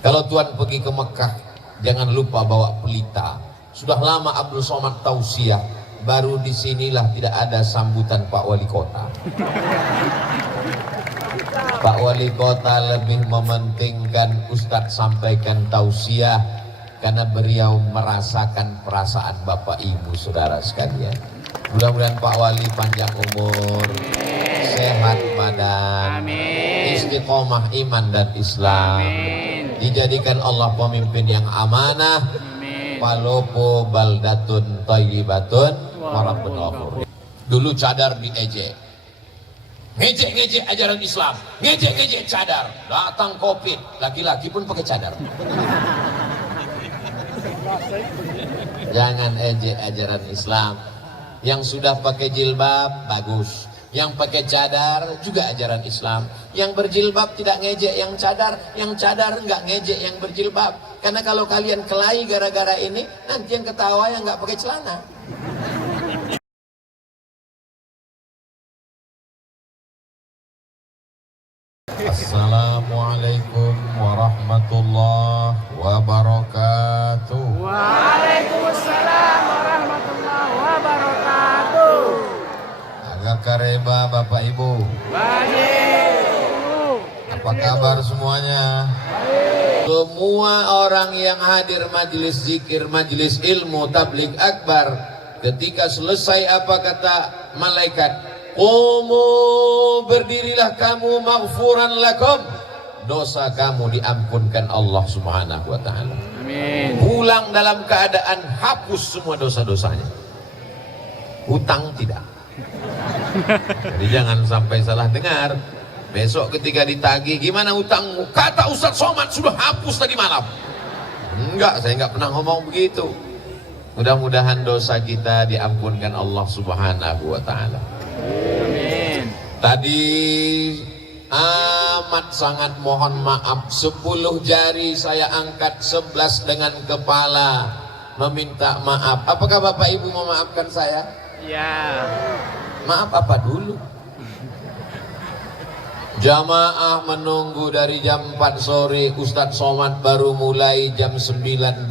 Kalau Tuan pergi ke Mekah, jangan lupa bawa pelita. Sudah lama Abdul Somad tausiah, baru disinilah tidak ada sambutan Pak Wali Kota. Pak Wali Kota lebih mementingkan Ustadz sampaikan tausiah karena beliau merasakan perasaan Bapak Ibu saudara sekalian. Mudah-mudahan Pak Wali panjang umur, sehat badan, istiqomah iman dan Islam, dijadikan Allah pemimpin yang amanah, palopo baldatun thayyibatun warabbun ghafur. Dulu cadar diejek, ngejek-ngejek ajaran Islam, ngejek-ngejek cadar. Datang Covid, laki-laki pun pakai cadar. Jangan ejek ajaran Islam. Yang sudah pakai jilbab bagus, yang pakai cadar juga ajaran Islam. Yang berjilbab tidak ngejek yang cadar enggak ngejek yang berjilbab. Karena kalau kalian kelahi gara-gara ini, nanti yang ketawa yang enggak pakai celana. Assalamualaikum warahmatullahi wabarakatuh. Waalaikumsalam warahmatullahi wabarakatuh. Agak kareba Bapak Ibu. Baik. Apa kabar semuanya? Baik. Semua orang yang hadir majelis zikir, majelis ilmu, tabligh akbar, ketika selesai apa kata malaikat? Qumu, berdirilah kamu, maghfuran lakum, dosa kamu diampunkan Allah subhanahu wa ta'ala. Amin. Pulang dalam keadaan hapus semua dosa-dosanya. Hutang tidak. Jadi jangan sampai salah dengar. Besok ketika ditagih, gimana hutangmu? Kata Ustadz Somad sudah hapus tadi malam. Enggak, saya enggak pernah ngomong begitu. Mudah-mudahan dosa kita diampunkan Allah subhanahu wa ta'ala. Amin. Tadi amat sangat mohon maaf, 10 jari saya angkat, 11 dengan kepala meminta maaf. Apakah Bapak Ibu memaafkan saya? Ya. Maaf apa dulu? Jamaah menunggu dari jam 4 sore, Ustadz Somad baru mulai jam 9.20.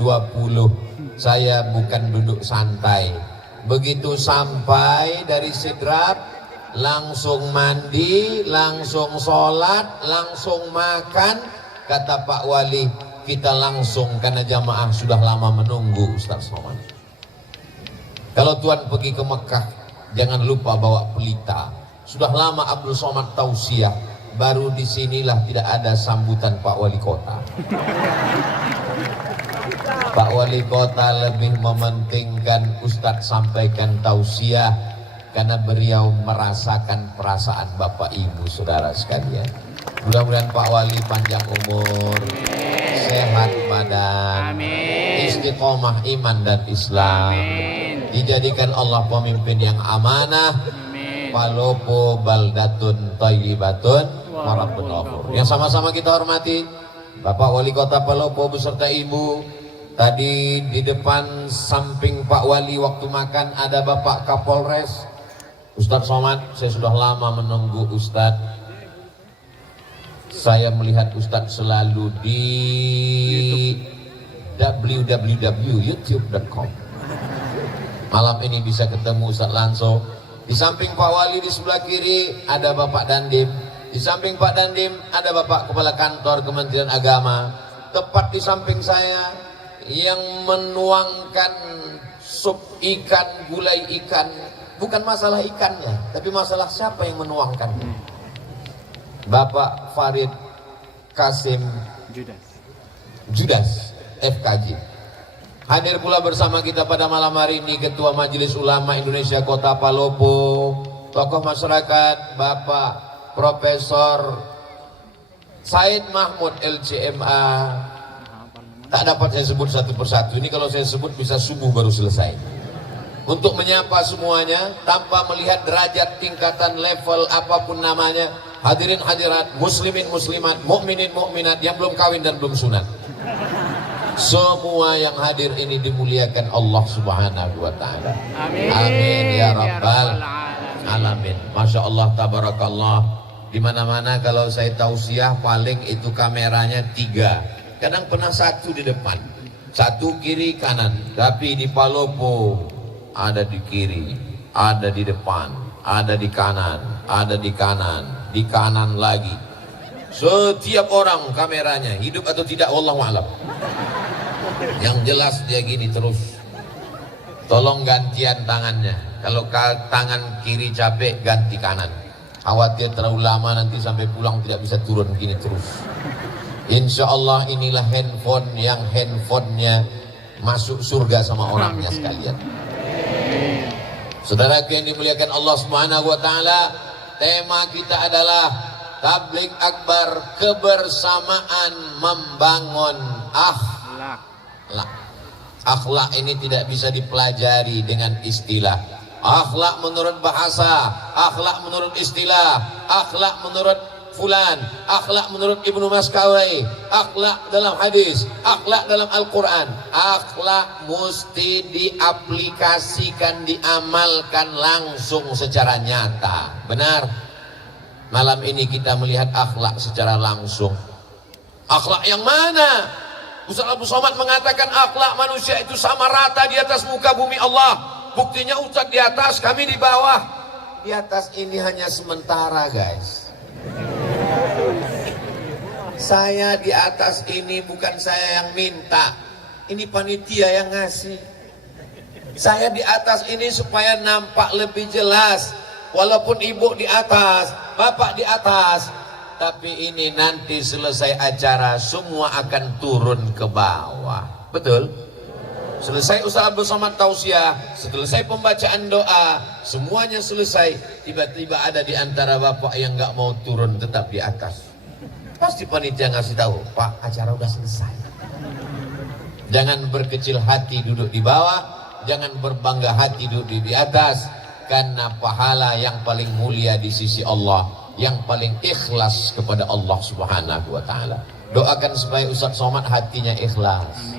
Saya bukan duduk santai. Begitu sampai dari Sidrap, langsung mandi, langsung sholat, langsung makan. Kata Pak Wali, kita langsung karena jamaah sudah lama menunggu Ustadz Somad. Kalau Tuan pergi ke Mekah, jangan lupa bawa pelita. Sudah lama Abdul Somad tausiah, baru disinilah tidak ada sambutan Pak Wali Kota. Pak Wali Kota lebih mementingkan Ustadz sampaikan tausiah karena beliau merasakan perasaan Bapak Ibu saudara sekalian. Mudah-mudahan Pak Wali panjang umur, sehat badan, istiqomah iman dan Islam, dijadikan Allah pemimpin yang amanah, palopo baldatun thayyibatun warabbun ghafur. Yang sama-sama kita hormati Bapak Wali Kota Palopo beserta Ibu. Tadi di depan samping Pak Wali waktu makan ada Bapak Kapolres Ustadz Somad. Saya sudah lama menunggu Ustadz. Saya melihat Ustadz selalu di www.youtube.com. Malam ini bisa ketemu Ustadz langsung. Di samping Pak Wali di sebelah kiri ada Bapak Dandim. Di samping Pak Dandim ada Bapak Kepala Kantor Kementerian Agama. Tepat di samping saya yang menuangkan sup ikan, gulai ikan. Bukan masalah ikannya, tapi masalah siapa yang menuangkannya. Bapak Farid Kasim Judas FKG. Hadir pula bersama kita pada malam hari ini Ketua Majelis Ulama Indonesia Kota Palopo, tokoh masyarakat Bapak Profesor Said Mahmud LCMA. Tak dapat saya sebut satu persatu. Ini kalau saya sebut bisa subuh baru selesai. Untuk menyapa semuanya tanpa melihat derajat, tingkatan, level apapun namanya. Hadirin hadirat, muslimin muslimat, mukminin mukminat yang belum kawin dan belum sunat. Semua yang hadir ini dimuliakan Allah Subhanahu wa ta'ala. Amin. Amin ya rabbal alamin. Masya Allah, tabarakallah. Dimana-mana kalau saya tausiah paling itu kameranya 3. kadang pernah satu di depan, satu kiri kanan, tapi di Palopo ada di kiri, ada di depan, ada di kanan, ada di kanan lagi. Setiap orang kameranya, hidup atau tidak wallahu a'lam. Yang jelas dia gini terus. Tolong gantian tangannya. Kalau tangan kiri capek, ganti kanan. Khawatir terlalu lama nanti sampai pulang tidak bisa turun, gini terus. Insya Allah inilah handphone yang handphonenya masuk surga sama orangnya sekalian. Saudaraku yang dimuliakan Allah Subhanahu wa taala, tema kita adalah Tabligh Akbar, kebersamaan membangun akhlak. Akhlak ini tidak bisa dipelajari dengan istilah. Akhlak menurut bahasa, akhlak menurut istilah, akhlak menurut fulan, akhlak menurut Ibnu Maskawai, akhlak dalam hadis, akhlak dalam Al-Quran. Akhlak mesti diaplikasikan, diamalkan langsung secara nyata. Benar? Malam ini kita melihat akhlak secara langsung. Akhlak yang mana? Ustaz Abdul Somad mengatakan akhlak manusia itu sama rata di atas muka bumi Allah. Buktinya Ustaz di atas, kami di bawah. Di atas ini hanya sementara, guys. Saya di atas ini bukan saya yang minta, ini panitia yang ngasih. Saya di atas ini supaya nampak lebih jelas. Walaupun ibu di atas, bapak di atas, tapi ini nanti selesai acara semua akan turun ke bawah. Betul? Selesai Ustaz Abdul Somad tausiah, selesai pembacaan doa, semuanya selesai. Tiba-tiba ada di antara bapak yang nggak mau turun, tetap di atas. Pasti panitia ngasih tahu, Pak, acara udah selesai. Jangan berkecil hati duduk di bawah, jangan berbangga hati duduk di atas. Karena pahala yang paling mulia di sisi Allah, yang paling ikhlas kepada Allah Subhanahu wa taala. Doakan supaya Ustaz Somad hatinya ikhlas.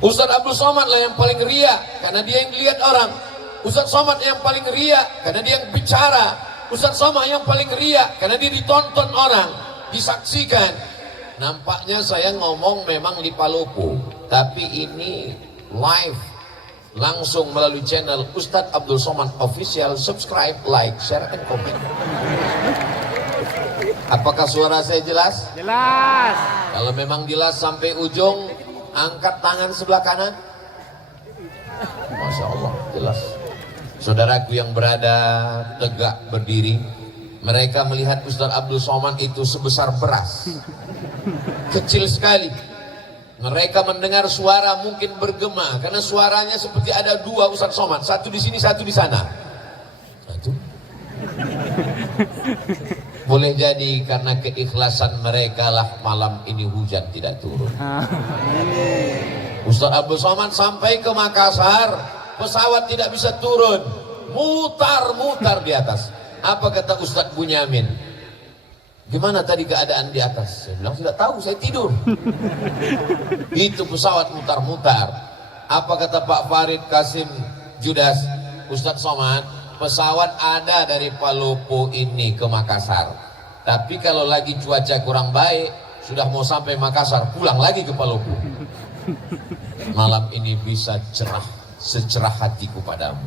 Ustaz Abdul Somad lah yang paling ria, karena dia yang lihat orang. Ustaz Somad yang paling ria, karena dia yang bicara. Ustaz Somad yang paling ria, karena dia ditonton orang, disaksikan. Nampaknya saya ngomong memang di Palopo, tapi ini live, langsung melalui channel Ustadz Abdul Somad Official. Subscribe, like, share, and comment. Apakah suara saya jelas? Jelas. Kalau memang jelas sampai ujung, angkat tangan sebelah kanan. Masya Allah, jelas. Saudaraku yang berada tegak berdiri, mereka melihat Ustadz Abdul Somad itu sebesar beras, kecil sekali. Mereka mendengar suara mungkin bergema, karena suaranya seperti ada dua Ustadz Somad, satu di sini, satu di sana. Satu. Boleh jadi karena keikhlasan mereka lah malam ini hujan tidak turun. Ustadz Abdul Somad sampai ke Makassar, pesawat tidak bisa turun, mutar-mutar di atas. Apa kata Ustadz Bunyamin? Gimana tadi keadaan di atas? Saya bilang tidak tahu, saya tidur. Itu pesawat mutar-mutar. Apa kata Pak Farid Kasim Judas, Ustadz Somad, pesawat ada dari Palopo ini ke Makassar. Tapi kalau lagi cuaca kurang baik, sudah mau sampai Makassar, pulang lagi ke Palopo. Malam ini bisa cerah, secerah hatiku padamu.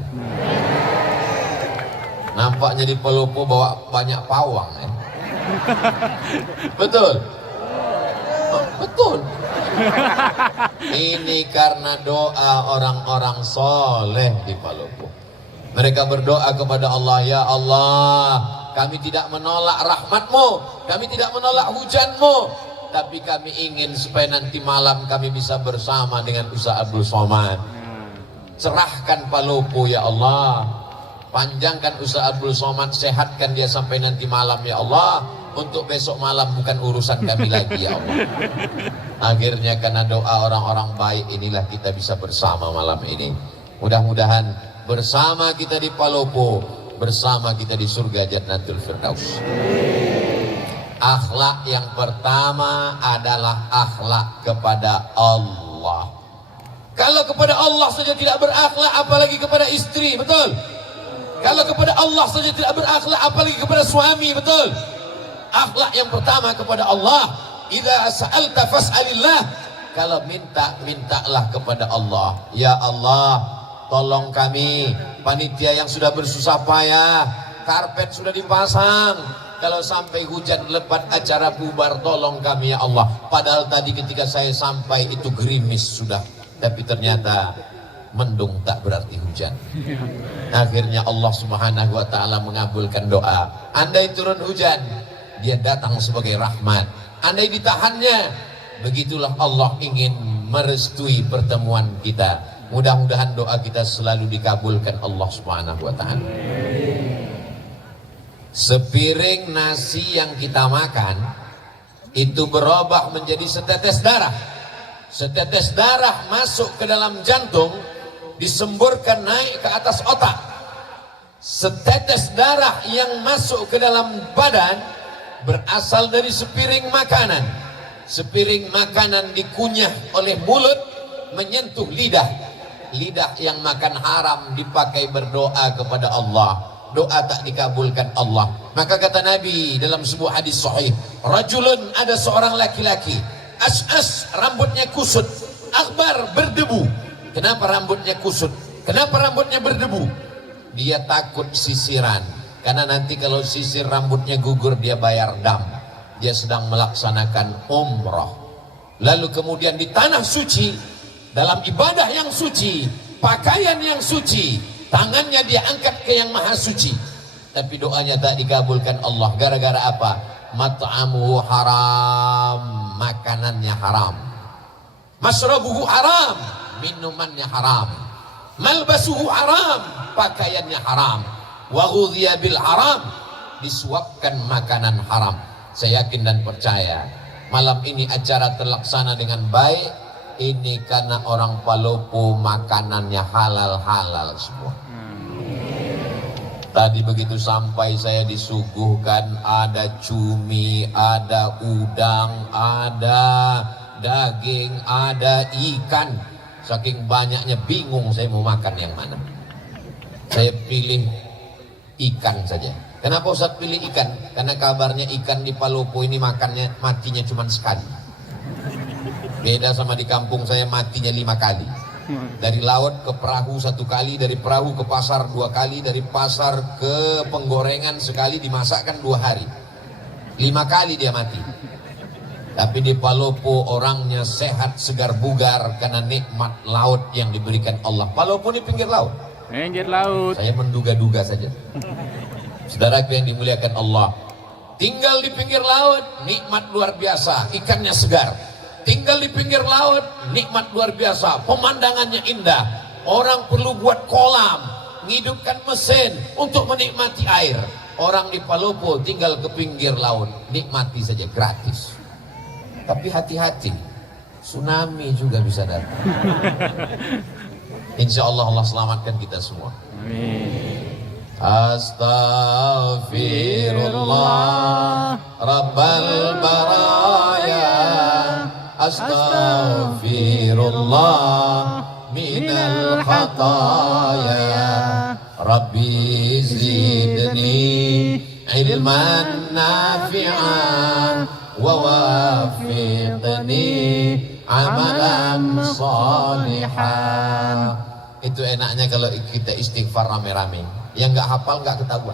Nampaknya di Palopo bawa banyak pawang, ya. Betul? Oh, betul. Ini karena doa orang-orang soleh di Palopo. Mereka berdoa kepada Allah, ya Allah, kami tidak menolak rahmat-Mu, kami tidak menolak hujan-Mu, tapi kami ingin supaya nanti malam kami bisa bersama dengan Ustaz Abdul Somad. Cerahkan Palopo ya Allah. Panjangkan Ustaz Abdul Somad, sehatkan dia sampai nanti malam ya Allah. Untuk besok malam bukan urusan kami lagi ya Allah. Akhirnya karena doa orang-orang baik inilah kita bisa bersama malam ini. Mudah-mudahan bersama kita di Palopo, bersama kita di surga Jannatul Firdaus. Akhlak yang pertama adalah akhlak kepada Allah. Kalau kepada Allah saja tidak berakhlak, apalagi kepada istri, betul? Kalau kepada Allah saja tidak berakhlak, apalagi kepada suami, betul? Akhlak yang pertama kepada Allah, idza sa'alta fas'alillah. Kalau minta, mintalah kepada Allah. Ya Allah, tolong kami, panitia yang sudah bersusah payah, karpet sudah dipasang, kalau sampai hujan lebat acara bubar, tolong kami ya Allah. Padahal tadi ketika saya sampai itu gerimis sudah, tapi ternyata mendung tak berarti hujan. Akhirnya Allah Subhanahu wa taala mengabulkan doa. Andai turun hujan, dia datang sebagai rahmat. Andai ditahannya, begitulah Allah ingin merestui pertemuan kita. Mudah-mudahan doa kita selalu dikabulkan Allah Subhanahu wa taala. Sepiring nasi yang kita makan itu berubah menjadi setetes darah. Setetes darah masuk ke dalam jantung, disemburkan naik ke atas otak. Setetes darah yang masuk ke dalam badan berasal dari sepiring makanan. Sepiring makanan dikunyah oleh mulut, menyentuh lidah. Lidah yang makan haram dipakai berdoa kepada Allah. Doa tak dikabulkan Allah. Maka kata Nabi dalam sebuah hadis sahih, rajulun, ada seorang laki-laki, as'as, rambutnya kusut, akbar, berdebu. Kenapa rambutnya kusut? Kenapa rambutnya berdebu? Dia takut sisiran, karena nanti kalau sisir rambutnya gugur dia bayar dam. Dia sedang melaksanakan umrah. Lalu kemudian di tanah suci, dalam ibadah yang suci, pakaian yang suci, tangannya dia angkat ke yang maha suci, tapi doanya tak dikabulkan Allah. Gara-gara apa? Mat'amuhu haram, makanannya haram. Masrabuhu haram, minumannya haram. Malbasuhu haram, pakaiannya haram. Wa ghudhiya bil haram, disuapkan makanan haram. Saya yakin dan percaya malam ini acara terlaksana dengan baik. Ini karena orang Palopo makanannya halal-halal semua. Tadi begitu sampai saya disuguhkan ada cumi, ada udang, ada daging, ada ikan. Saking banyaknya bingung saya mau makan yang mana. Saya pilih ikan saja. Kenapa Ustaz pilih ikan? Karena kabarnya ikan di Palopo ini makannya matinya cuma sekali. Beda sama di kampung saya matinya 5 kali. Dari laut ke perahu 1 kali, dari perahu ke pasar 2 kali, dari pasar ke penggorengan sekali, dimasakkan 2 hari. 5 kali dia mati. Tapi di Palopo orangnya sehat, segar bugar karena nikmat laut yang diberikan Allah. Palopo ini pinggir laut. Pinggir laut. Saya menduga-duga saja. Saudaraku yang dimuliakan Allah, tinggal di pinggir laut, nikmat luar biasa, ikannya segar. Tinggal di pinggir laut, nikmat luar biasa, pemandangannya indah. Orang perlu buat kolam, ngidupkan mesin untuk menikmati air. Orang di Palopo tinggal ke pinggir laut, nikmati saja gratis. Tapi hati-hati, tsunami juga bisa datang. Insya Allah Allah selamatkan kita semua. Amin. Astaghfirullah Rabbal baraya, astaghfirullah minal khataya, Rabbi zidni ilman nafi'an wa wafiqni amalan salihan. Itu enaknya kalau kita istighfar rame-rame. Yang nggak hafal nggak ketahuan.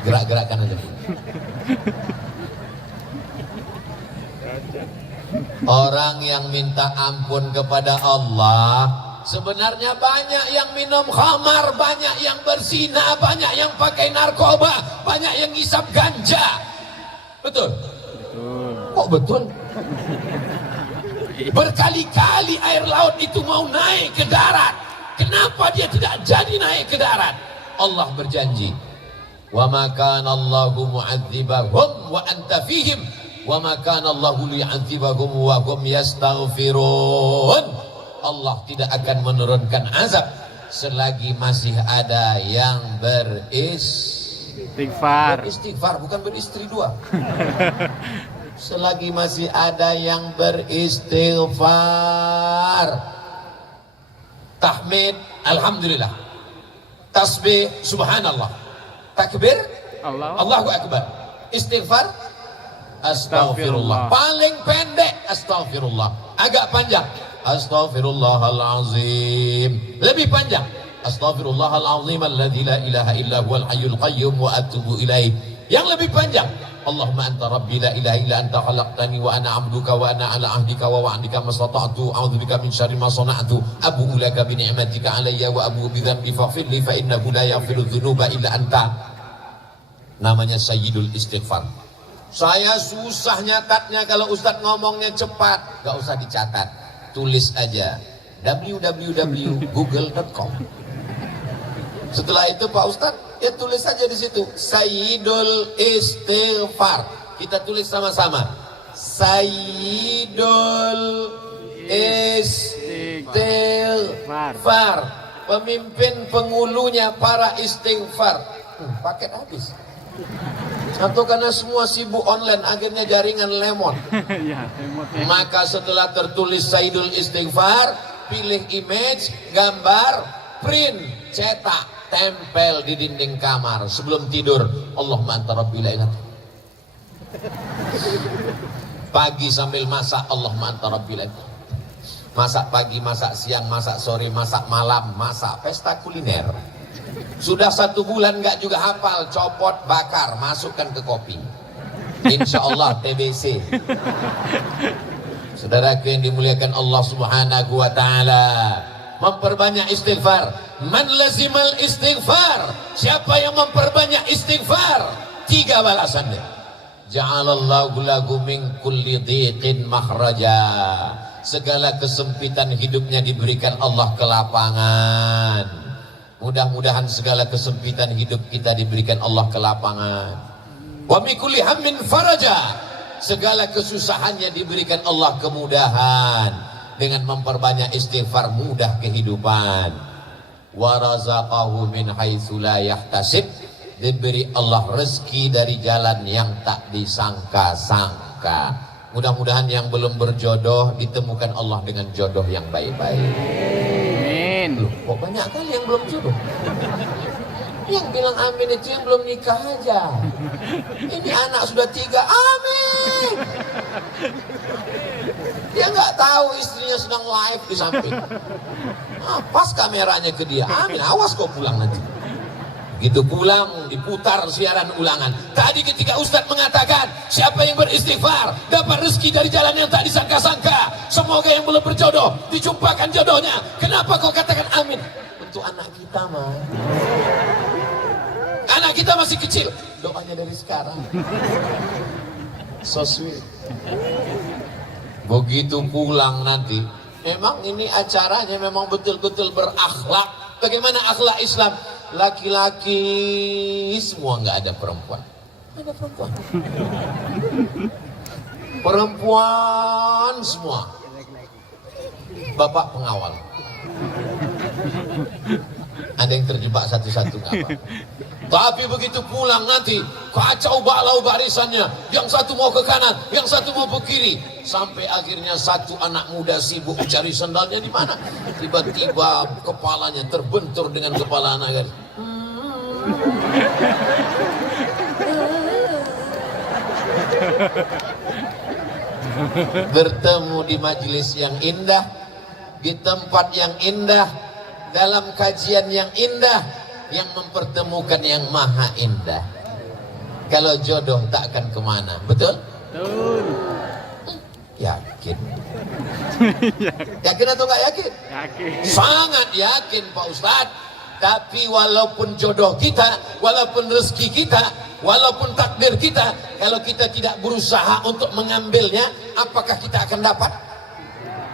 Gerak-gerakan aja. Orang yang minta ampun kepada Allah, sebenarnya banyak yang minum khamar, banyak yang berzina, banyak yang pakai narkoba, banyak yang ngisap ganja. Betul? Betul. Kok betul? Berkali-kali air laut itu mau naik ke darat. Kenapa dia tidak jadi naik ke darat? Allah berjanji, wa ma kana Allahu mu'adzibahum wa anta fihim wa ma kana Allahu li'adzibahum wa hum yastaghfirun. Allah tidak akan menurunkan azab selagi masih ada yang Istighfar. beristighfar, bukan beristri 2. Selagi masih ada yang beristighfar. Tahmid, alhamdulillah. Tasbih, subhanallah. Takbir, Allah. Allahu akbar. Istighfar, Astaghfirullah. Paling pendek astaghfirullah. Agak panjang astaghfirullahalazim. Lebih panjang astaghfirullahalazim alladzi la ilaha illa huwal hayyul qayyum wa atubu ilaih. Yang lebih panjang Allahumma anta rabbi la ilaha illa anta khalaqtani wa ana 'abduka wa ana 'ala 'ahdika wa wa'dika mastata'tu a'udzubika min syarri ma sana'tu abu'u laka bi ni'matika 'alayya wa abu'u bi dhanbi faghfir li fa innahu la yaghfiru dzunuba illa anta. Namanya Sayyidul Istighfar. Saya susah nyatatnya kalau Ustadz ngomongnya cepat, gak usah dicatat, tulis aja www.google.com. Setelah itu Pak Ustadz, ya tulis saja di situ Sayyidul Istighfar. Kita tulis sama-sama Sayyidul Istighfar, pemimpin pengulunya para istighfar. Paket habis. Atau karena semua sibuk online, akhirnya jaringan lemon. Maka setelah tertulis Sayyidul Istighfar, pilih image, gambar, print, cetak, tempel di dinding kamar sebelum tidur. Allahumma anta rabbi la ilaha. Pagi sambil masak, Allahumma anta rabbi la ilaha. Masak pagi, masak siang, masak sore, masak malam, masak pesta kuliner. Sudah 1 bulan nggak juga hafal, copot, bakar, masukkan ke kopi. Insya Allah TBC. Saudaraku yang dimuliakan Allah Subhanahu wa Ta'ala, memperbanyak istighfar. Man lazimal istighfar, siapa yang memperbanyak istighfar, 3 balasannya. Ja'alallahu lahu min kulli dhiqin makhraja, segala kesempitan hidupnya diberikan Allah kelapangan. Mudah-mudahan segala kesempitan hidup kita diberikan Allah kelapangan. Wa min kulli hammin faraja, segala kesusahannya diberikan Allah kemudahan. Dengan memperbanyak istighfar mudah kehidupan. Wa razaqahu min haitsu la yahtasib, diberi Allah rezeki dari jalan yang tak disangka-sangka. Mudah-mudahan yang belum berjodoh ditemukan Allah dengan jodoh yang baik-baik. Loh, kok banyak kali yang belum jodoh? Yang bilang amin itu yang belum nikah aja. Ini anak sudah 3, amin. Dia nggak tahu istrinya sedang live di samping. Pas kameranya ke dia, amin, awas kau pulang nanti. Gitu pulang, diputar siaran ulangan. Tadi ketika Ustadz mengatakan, siapa yang beristighfar dapat rezeki dari jalan yang tak disangka-sangka. Semoga yang belum berjodoh dijumpakan jodohnya. Kenapa kau katakan amin? Untuk anak kita mah. Anak kita masih kecil, doanya dari sekarang. So sweet. Begitu pulang nanti, memang ini acaranya memang betul-betul berakhlak. Bagaimana akhlak Islam? Laki-laki semua, nggak ada perempuan. Ada perempuan. Perempuan semua. Bapak pengawal. Ada yang terjebak satu-satu nggak apa. Tapi begitu pulang nanti kacau balau barisannya. Yang satu mau ke kanan, yang satu mau ke kiri. Sampai akhirnya satu anak muda sibuk mencari sendalnya di mana. Tiba-tiba kepalanya terbentur dengan kepala anak gadis. Bertemu di majelis yang indah, di tempat yang indah, dalam kajian yang indah, yang mempertemukan yang maha indah. Kalau jodoh tak akan kemana, betul? Betul. Yakin? Yakin atau nggak yakin? Yakin. Sangat yakin Pak Ustadz. Tapi walaupun jodoh kita, walaupun rezeki kita, walaupun takdir kita, kalau kita tidak berusaha untuk mengambilnya, apakah kita akan dapat?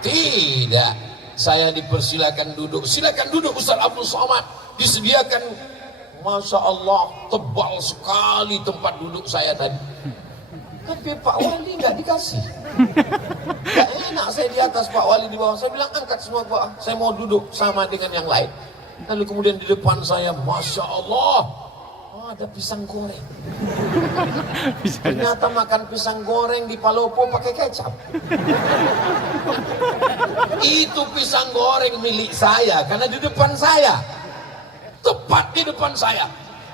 Tidak. Saya dipersilakan duduk. Silakan duduk Ustaz Abdul Somad. Disediakan, Masya Allah, tebal sekali tempat duduk saya tadi. Tapi Pak Wali nggak dikasih. Gak enak saya di atas, Pak Wali di bawah. Saya bilang angkat semua Pak, saya mau duduk sama dengan yang lain. Lalu kemudian di depan saya, Masya Allah, ada pisang goreng. Ternyata makan pisang goreng di Palopo pakai kecap. Itu pisang goreng milik saya, karena di depan saya. Tepat di depan saya.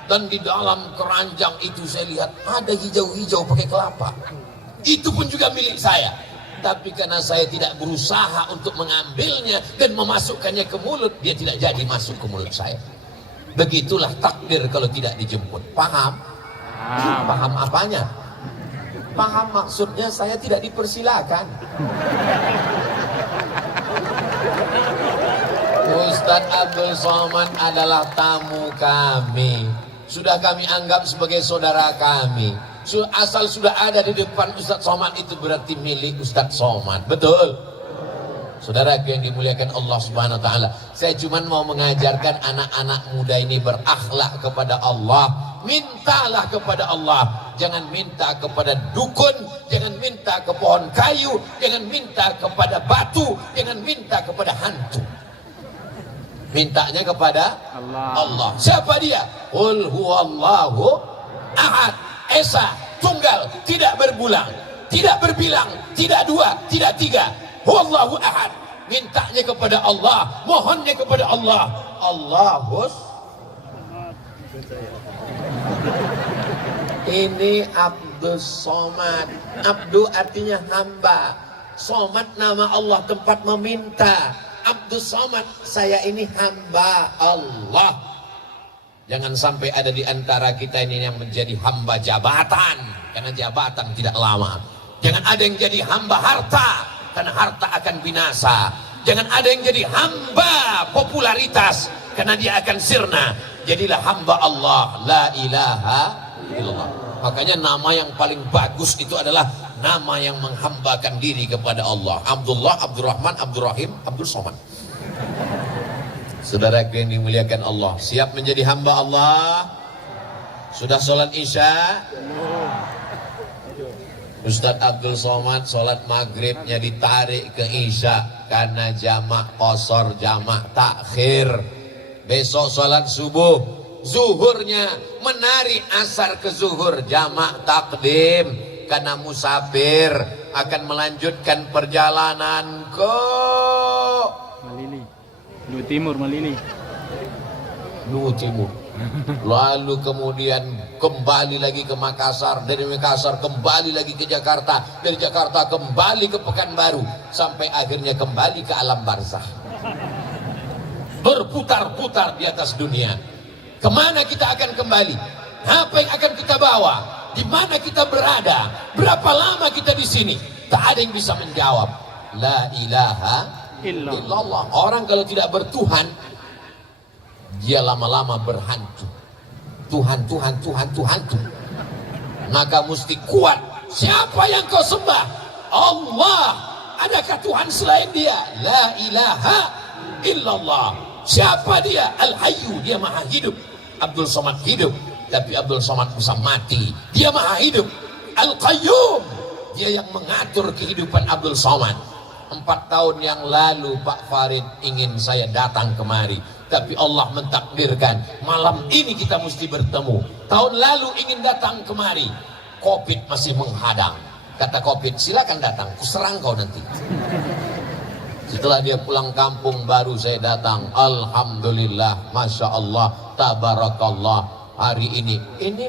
Dan di dalam keranjang itu saya lihat ada hijau-hijau pakai kelapa. Itu pun juga milik saya. Tapi karena saya tidak berusaha untuk mengambilnya dan memasukkannya ke mulut, dia tidak jadi masuk ke mulut saya. Begitulah takdir kalau tidak dijemput. Paham? Paham apanya? Paham maksudnya saya tidak dipersilakan. Ustadz Abdul Somad adalah tamu kami. Sudah kami anggap sebagai saudara kami. Asal sudah ada di depan Ustadz Somad itu berarti milik Ustadz Somad. Betul? Saudara yang dimuliakan Allah Subhanahu wa taala. Saya cuma mau mengajarkan anak-anak muda ini berakhlak kepada Allah. Mintalah kepada Allah. Jangan minta kepada dukun, jangan minta ke pohon kayu, jangan minta kepada batu, jangan minta kepada hantu. Mintanya kepada Allah. Siapa dia? Qul huwallahu ahad, esa, tunggal, tidak berbulang, tidak berbilang, tidak dua, tidak tiga. Huwallahu ahad. Mintanya kepada Allah, mohonnya kepada Allah. Allahus. Ini Abdul Somad. Abdu artinya hamba. Somad nama Allah, tempat meminta. Abdul Somad, saya ini hamba Allah. Jangan sampai ada di antara kita ini yang menjadi hamba jabatan, karena jabatan tidak lama. Jangan ada yang jadi hamba harta, karena harta akan binasa. Jangan ada yang jadi hamba popularitas, karena dia akan sirna. Jadilah hamba Allah, la ilaha illallah. Makanya nama yang paling bagus itu adalah nama yang menghambakan diri kepada Allah. Abdullah, Abdurrahman, Abdurrahim, Abdul Somad. Saudara yang dimuliakan Allah, siap menjadi hamba Allah? Sudah sholat isya? Ustadz Abdul Somad sholat maghribnya ditarik ke isya karena jamak qasar, jamak takhir. Besok sholat subuh, zuhurnya menari asar ke zuhur, jamak takdim karena musafir akan melanjutkan perjalanan ke Malini. Lu Timur Malini. Lu Timur. Lalu kemudian kembali lagi ke Makassar, dari Makassar kembali lagi ke Jakarta, dari Jakarta kembali ke Pekanbaru, sampai akhirnya kembali ke alam barzakh. Berputar-putar di atas dunia. Kemana kita akan kembali? Apa yang akan kita bawa? Di mana kita berada? Berapa lama kita di sini? Tak ada yang bisa menjawab. La ilaha illallah. Orang kalau tidak bertuhan, dia lama-lama berhantu. Tuhan, Tuhan, Tuhan, Tuhan, Tuhan. Maka mesti kuat. Siapa yang kau sembah? Allah. Adakah Tuhan selain dia? La ilaha illallah. Siapa dia? Al-Hayyu, dia maha hidup. Abdul Somad hidup, tapi Abdul Somad bisa mati. Dia maha hidup. Al-Qayyum, dia yang mengatur kehidupan Abdul Somad. 4 tahun yang lalu Pak Farid ingin saya datang kemari, tapi Allah mentakdirkan malam ini kita mesti bertemu. Tahun lalu ingin datang kemari, Covid masih menghadang. Kata Covid, silakan datang, kuserang kau nanti. Setelah dia pulang kampung baru saya datang. Alhamdulillah, Masya Allah, Tabarakallah. Hari ini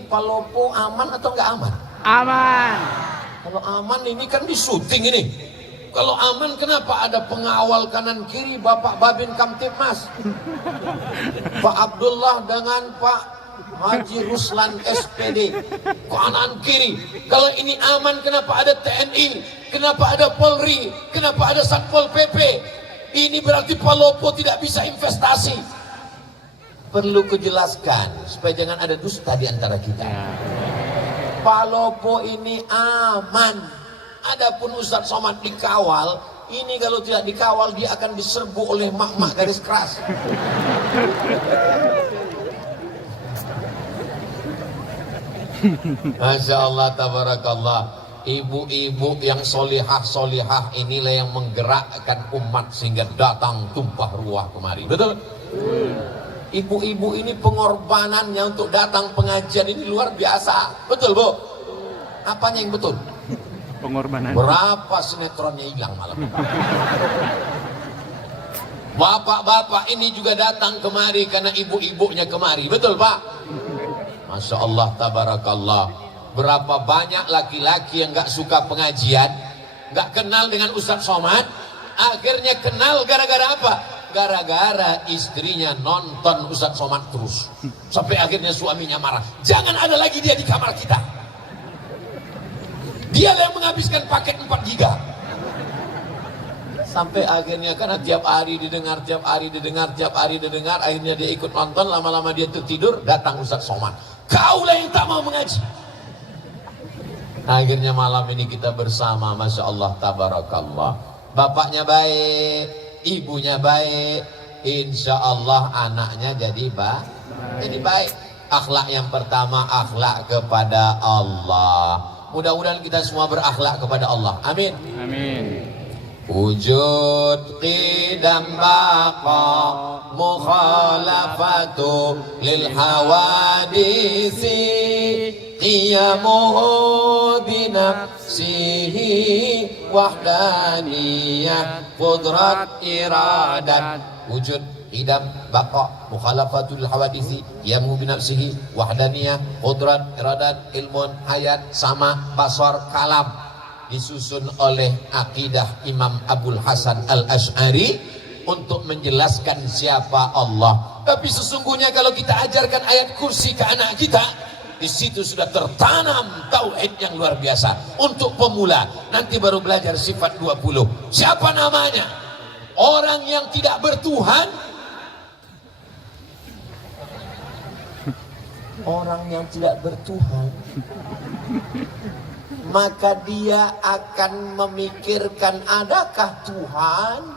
Palopo aman atau enggak aman? Aman. Kalau aman ini kan di syuting ini. Kalau aman kenapa ada pengawal kanan kiri Bapak Babin Kamtibmas, Pak Abdullah dengan Pak Haji Ruslan SPD kanan kiri. Kalau ini aman kenapa ada TNI, kenapa ada Polri, kenapa ada Satpol PP? Ini berarti Palopo tidak bisa investasi. Perlu kujelaskan supaya jangan ada dusta di antara kita. Palopo ini aman. Adapun Ustadz Somad dikawal, ini kalau tidak dikawal dia akan diserbu oleh mak-mak garis keras. Masya Allah, tabarakallah. Ibu-ibu yang solihah-solihah inilah yang menggerakkan umat sehingga datang tumpah ruah kemari. Betul? Ibu-ibu ini pengorbanannya untuk datang pengajian ini luar biasa. Betul, Bu? Apanya yang betul? Pengorbanan. Berapa sinetronnya hilang malam? Bapak-bapak ini juga datang kemari karena ibu-ibunya kemari. Betul, Pak? Masya Allah, tabarakallah. Berapa banyak laki-laki yang gak suka pengajian, gak kenal dengan Ustadz Somad, akhirnya kenal gara-gara apa? Gara-gara istrinya nonton Ustadz Somad terus, sampai akhirnya suaminya marah. Jangan ada lagi dia di kamar kita. Dia yang menghabiskan paket 4 giga. Sampai akhirnya karena tiap hari didengar, akhirnya dia ikut nonton, lama-lama dia tertidur, datang Ustadz Somad. Kaulah yang tak mau mengaji. Akhirnya malam ini kita bersama, Masya Allah, tabarakallah. Bapaknya baik, ibunya baik, insya Allah anaknya jadi baik. Akhlak yang pertama, akhlak kepada Allah. Mudah-mudahan kita semua berakhlak kepada Allah. Amin. Amin. Wujud qidam baqa mukhalafatu lil hawadisi qiyamuhu binafsihi wahdaniyah qudrat iradat. Wujud qidam baqa mukhalafatu lil hawadisi qiyamuhu binafsihi wahdaniyah qudrat iradat ilmun hayat sama basar kalam, disusun oleh akidah Imam Abul Hasan Al-Asy'ari untuk menjelaskan siapa Allah. Tapi sesungguhnya kalau kita ajarkan ayat kursi ke anak kita, di situ sudah tertanam tauhid yang luar biasa. Untuk pemula, nanti baru belajar sifat 20. Siapa namanya? Orang yang tidak bertuhan. Orang yang tidak bertuhan, maka dia akan memikirkan adakah Tuhan,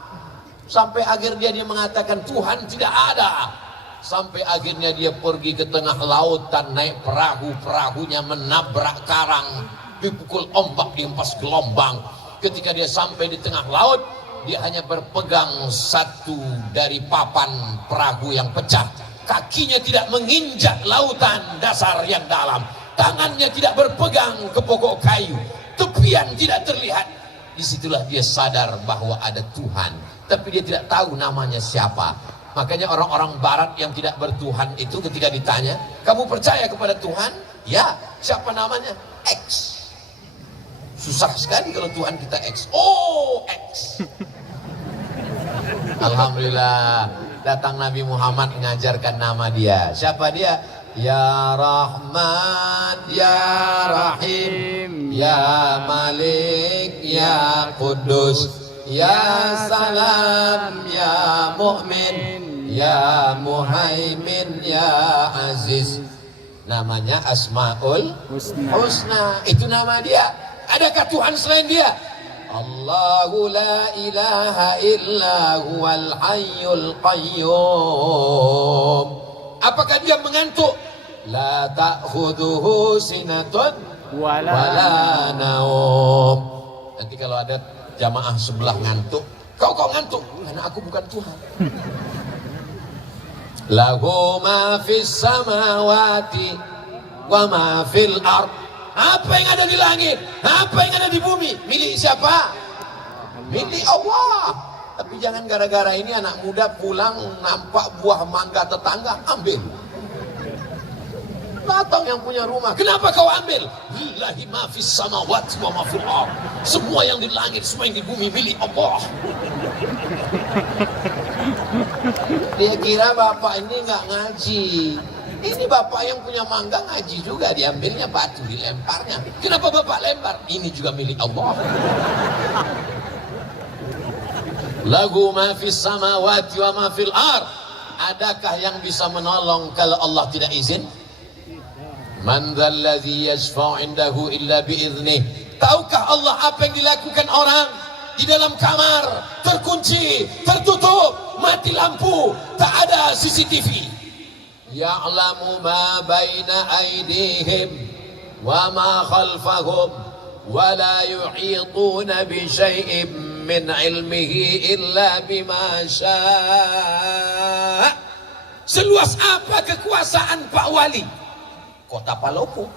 sampai akhirnya dia mengatakan Tuhan tidak ada, sampai akhirnya dia pergi ke tengah lautan naik perahu, perahunya menabrak karang, dipukul ombak, dihempas gelombang. Ketika dia sampai di tengah laut, dia hanya berpegang satu dari papan perahu yang pecah, kakinya tidak menginjak lautan dasar yang dalam, tangannya tidak berpegang ke pokok kayu, tepian tidak terlihat. Disitulah dia sadar bahwa ada Tuhan, tapi dia tidak tahu namanya siapa. Makanya orang-orang barat yang tidak bertuhan itu ketika ditanya, kamu percaya kepada Tuhan? Ya. Siapa namanya? X. Susah sekali kalau Tuhan kita X. Oh, X. Alhamdulillah, datang Nabi Muhammad mengajarkan nama dia. Siapa dia? Ya Rahman, Ya Rahim, Ya Malik, Ya Kudus, Ya Salam, Ya Mu'min, Ya Muhaimin, Ya Aziz. Namanya Asmaul Husna. Itu nama dia. Adakah Tuhan selain dia? Allahu la ilaha illa huwal hayyul qayyum. Apakah dia mengantuk? La ta'khudhuhu sinatun wala naum. Nanti kalau ada jamaah sebelah ngantuk, kau ngantuk? Karena aku bukan Tuhan. Lahu ma fis samawati wa ma fil ard. Apa yang ada di langit, apa yang ada di bumi, milik siapa? Milik Allah. Tapi jangan gara-gara ini anak muda pulang nampak buah mangga tetangga, ambil. Datang yang punya rumah, kenapa kau ambil? Lillahi ma fis samawati wa ma fil ard. Semua yang di langit, semua yang di bumi milik Allah. Dia kira bapak ini nggak ngaji. Ini bapak yang punya mangga ngaji juga, diambilnya batu, dilemparnya. Kenapa bapak lempar? Ini juga milik Allah. Lahu ma fis samawati wa ma fil ard. Adakah yang bisa menolong kalau Allah tidak izin? Man dzalladzi yashfa'u 'indahu illa bi'idzni. Tahukah Allah apa yang dilakukan orang di dalam kamar, terkunci, tertutup, mati lampu, tak ada CCTV? Ya'lamu ma baina aydihim wa ma khalfahum wa la yuhituna bi syai'in min ilmihi illa bima syaa. Seluas apa kekuasaan Pak Wali Kota Palopo?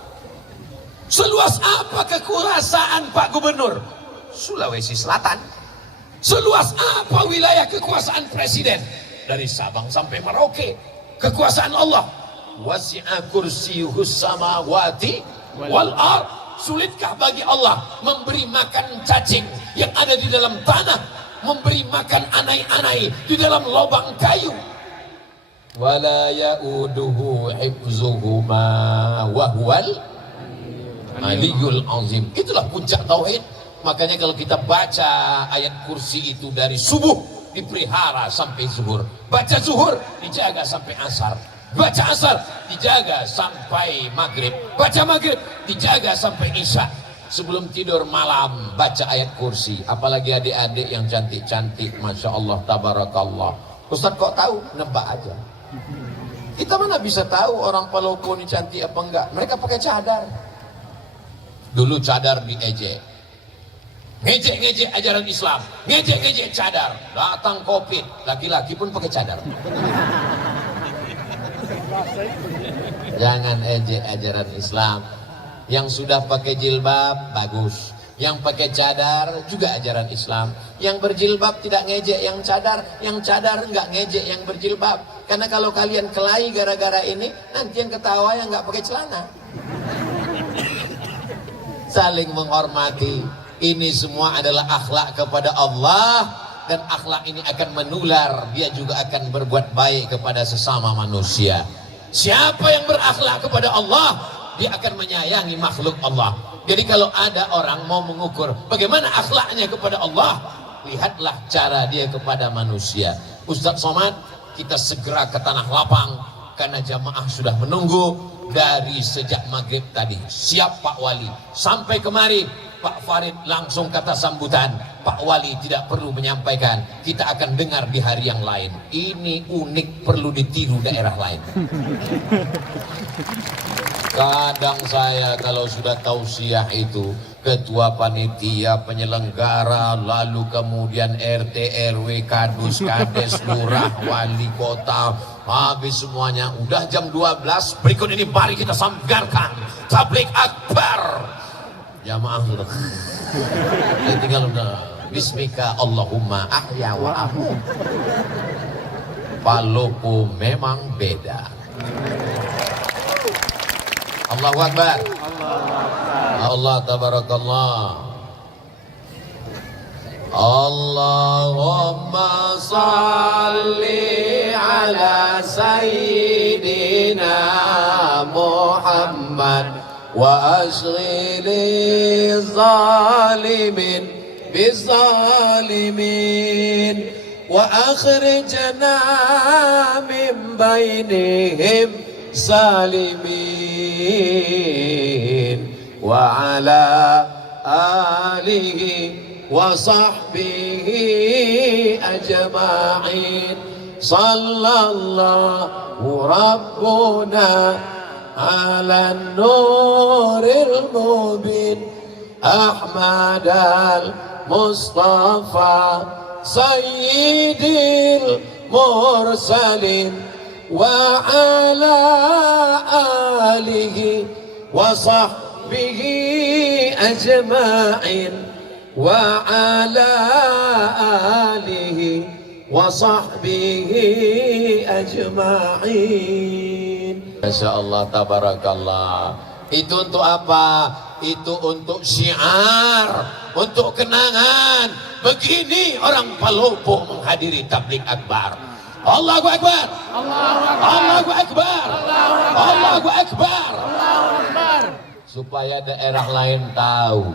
Seluas apa kekuasaan Pak Gubernur Sulawesi Selatan? Seluas apa wilayah kekuasaan Presiden dari Sabang sampai Merauke? Kekuasaan Allah. Wasi'a kursiyuhus samawati wal ard. Sulitkah bagi Allah memberi makan cacing yang ada di dalam tanah, memberi makan anai-anai di dalam lubang kayu? Wala ya'uduhu hifzuhuma wa huwal aliyul azim. Itulah puncak tauhid. Makanya kalau kita baca ayat kursi itu dari subuh dipelihara sampai zuhur, baca zuhur dijaga sampai asar, baca asar dijaga sampai maghrib, baca maghrib dijaga sampai isya. Sebelum tidur malam baca ayat kursi. Apalagi adik-adik yang cantik-cantik, masya Allah, tabarakallah. Ustaz kok tahu? Nebak aja. Kita mana bisa tahu orang Palopo ini cantik apa enggak? Mereka pakai cadar. Dulu cadar diejek, ngejek-ngejek ajaran Islam, ngejek-ngejek cadar. Datang Covid, laki-laki pun pakai cadar. Jangan ejek ajaran Islam. Yang sudah pakai jilbab bagus, yang pakai cadar juga ajaran Islam. Yang berjilbab tidak ngejek yang cadar enggak ngejek yang berjilbab. Karena kalau kalian kelahi gara-gara ini, nanti yang ketawa yang enggak pakai celana. Saling menghormati. Ini semua adalah akhlak kepada Allah, dan akhlak ini akan menular. Dia juga akan berbuat baik kepada sesama manusia. Siapa yang berakhlak kepada Allah, dia akan menyayangi makhluk Allah. Jadi kalau ada orang mau mengukur bagaimana akhlaknya kepada Allah, lihatlah cara dia kepada manusia. Ustadz Somad, kita segera ke Tanah Lapang karena jamaah sudah menunggu dari sejak maghrib tadi. Siap Pak Wali. Sampai kemari Pak Farid langsung kata sambutan, Pak Wali tidak perlu menyampaikan, kita akan dengar di hari yang lain. Ini unik, perlu ditiru daerah lain. Kadang saya kalau sudah tausiah itu, ketua panitia, penyelenggara, lalu kemudian RT, RW, kadus, kades, lurah, wali kota, habis semuanya. Udah jam 12, berikut ini mari kita sanggarkan tablik akbar. Jamaah sudah. Saya tinggal udah bismika Allahumma ahya wa ahu. Palopo memang beda. Allahu Akbar. Allah tabarakallah. Allahumma salli ala sayyidina Muhammad wa ashghili zalimin bizalimin wa akhrijna min bainihim salimin wa ala alihi wa sahbihi ajma'in. Sallallahu rabbuna ala nuril mubin Ahmad al-Mustafa sayyidil mursalin wa ala alihi wa sahbihi ajma'in wa ala alihi wa sahbihi ajma'in. Masya Allah, tabarakallah. Itu untuk apa? Itu untuk syiar, untuk kenangan. Begini orang Palopo menghadiri tablik akbar. Allahu Akbar. Allahu Akbar. Allahu Akbar. Allahu Akbar. Supaya daerah lain tahu.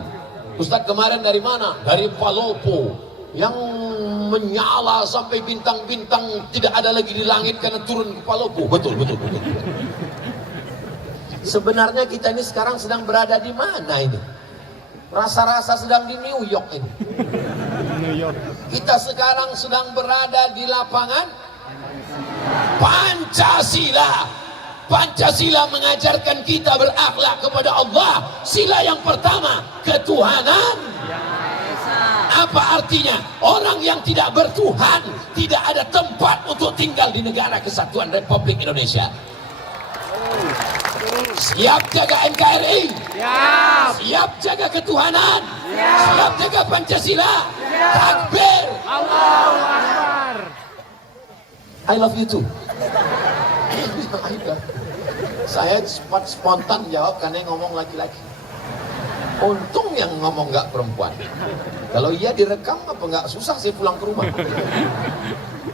Ustadz kemarin dari mana? Dari Palopo. Yang menyala sampai bintang-bintang tidak ada lagi di langit karena turun ke Palopo. Betul. Sebenarnya kita ini sekarang sedang berada di mana ini? Rasa-rasa sedang di New York ini. Kita sekarang sedang berada di lapangan Pancasila. Pancasila mengajarkan kita berakhlak kepada Allah. Sila yang pertama, ketuhanan. Apa artinya? Orang yang tidak bertuhan tidak ada tempat untuk tinggal di negara kesatuan Republik Indonesia. Siap jaga NKRI? Siap jaga ketuhanan? Siap jaga Pancasila? Takbir! Allahu Akbar. I love you too. Saya spontan jawab karena yang ngomong laki-laki. Untung yang ngomong nggak perempuan. Kalau iya direkam apa nggak susah sih pulang ke rumah.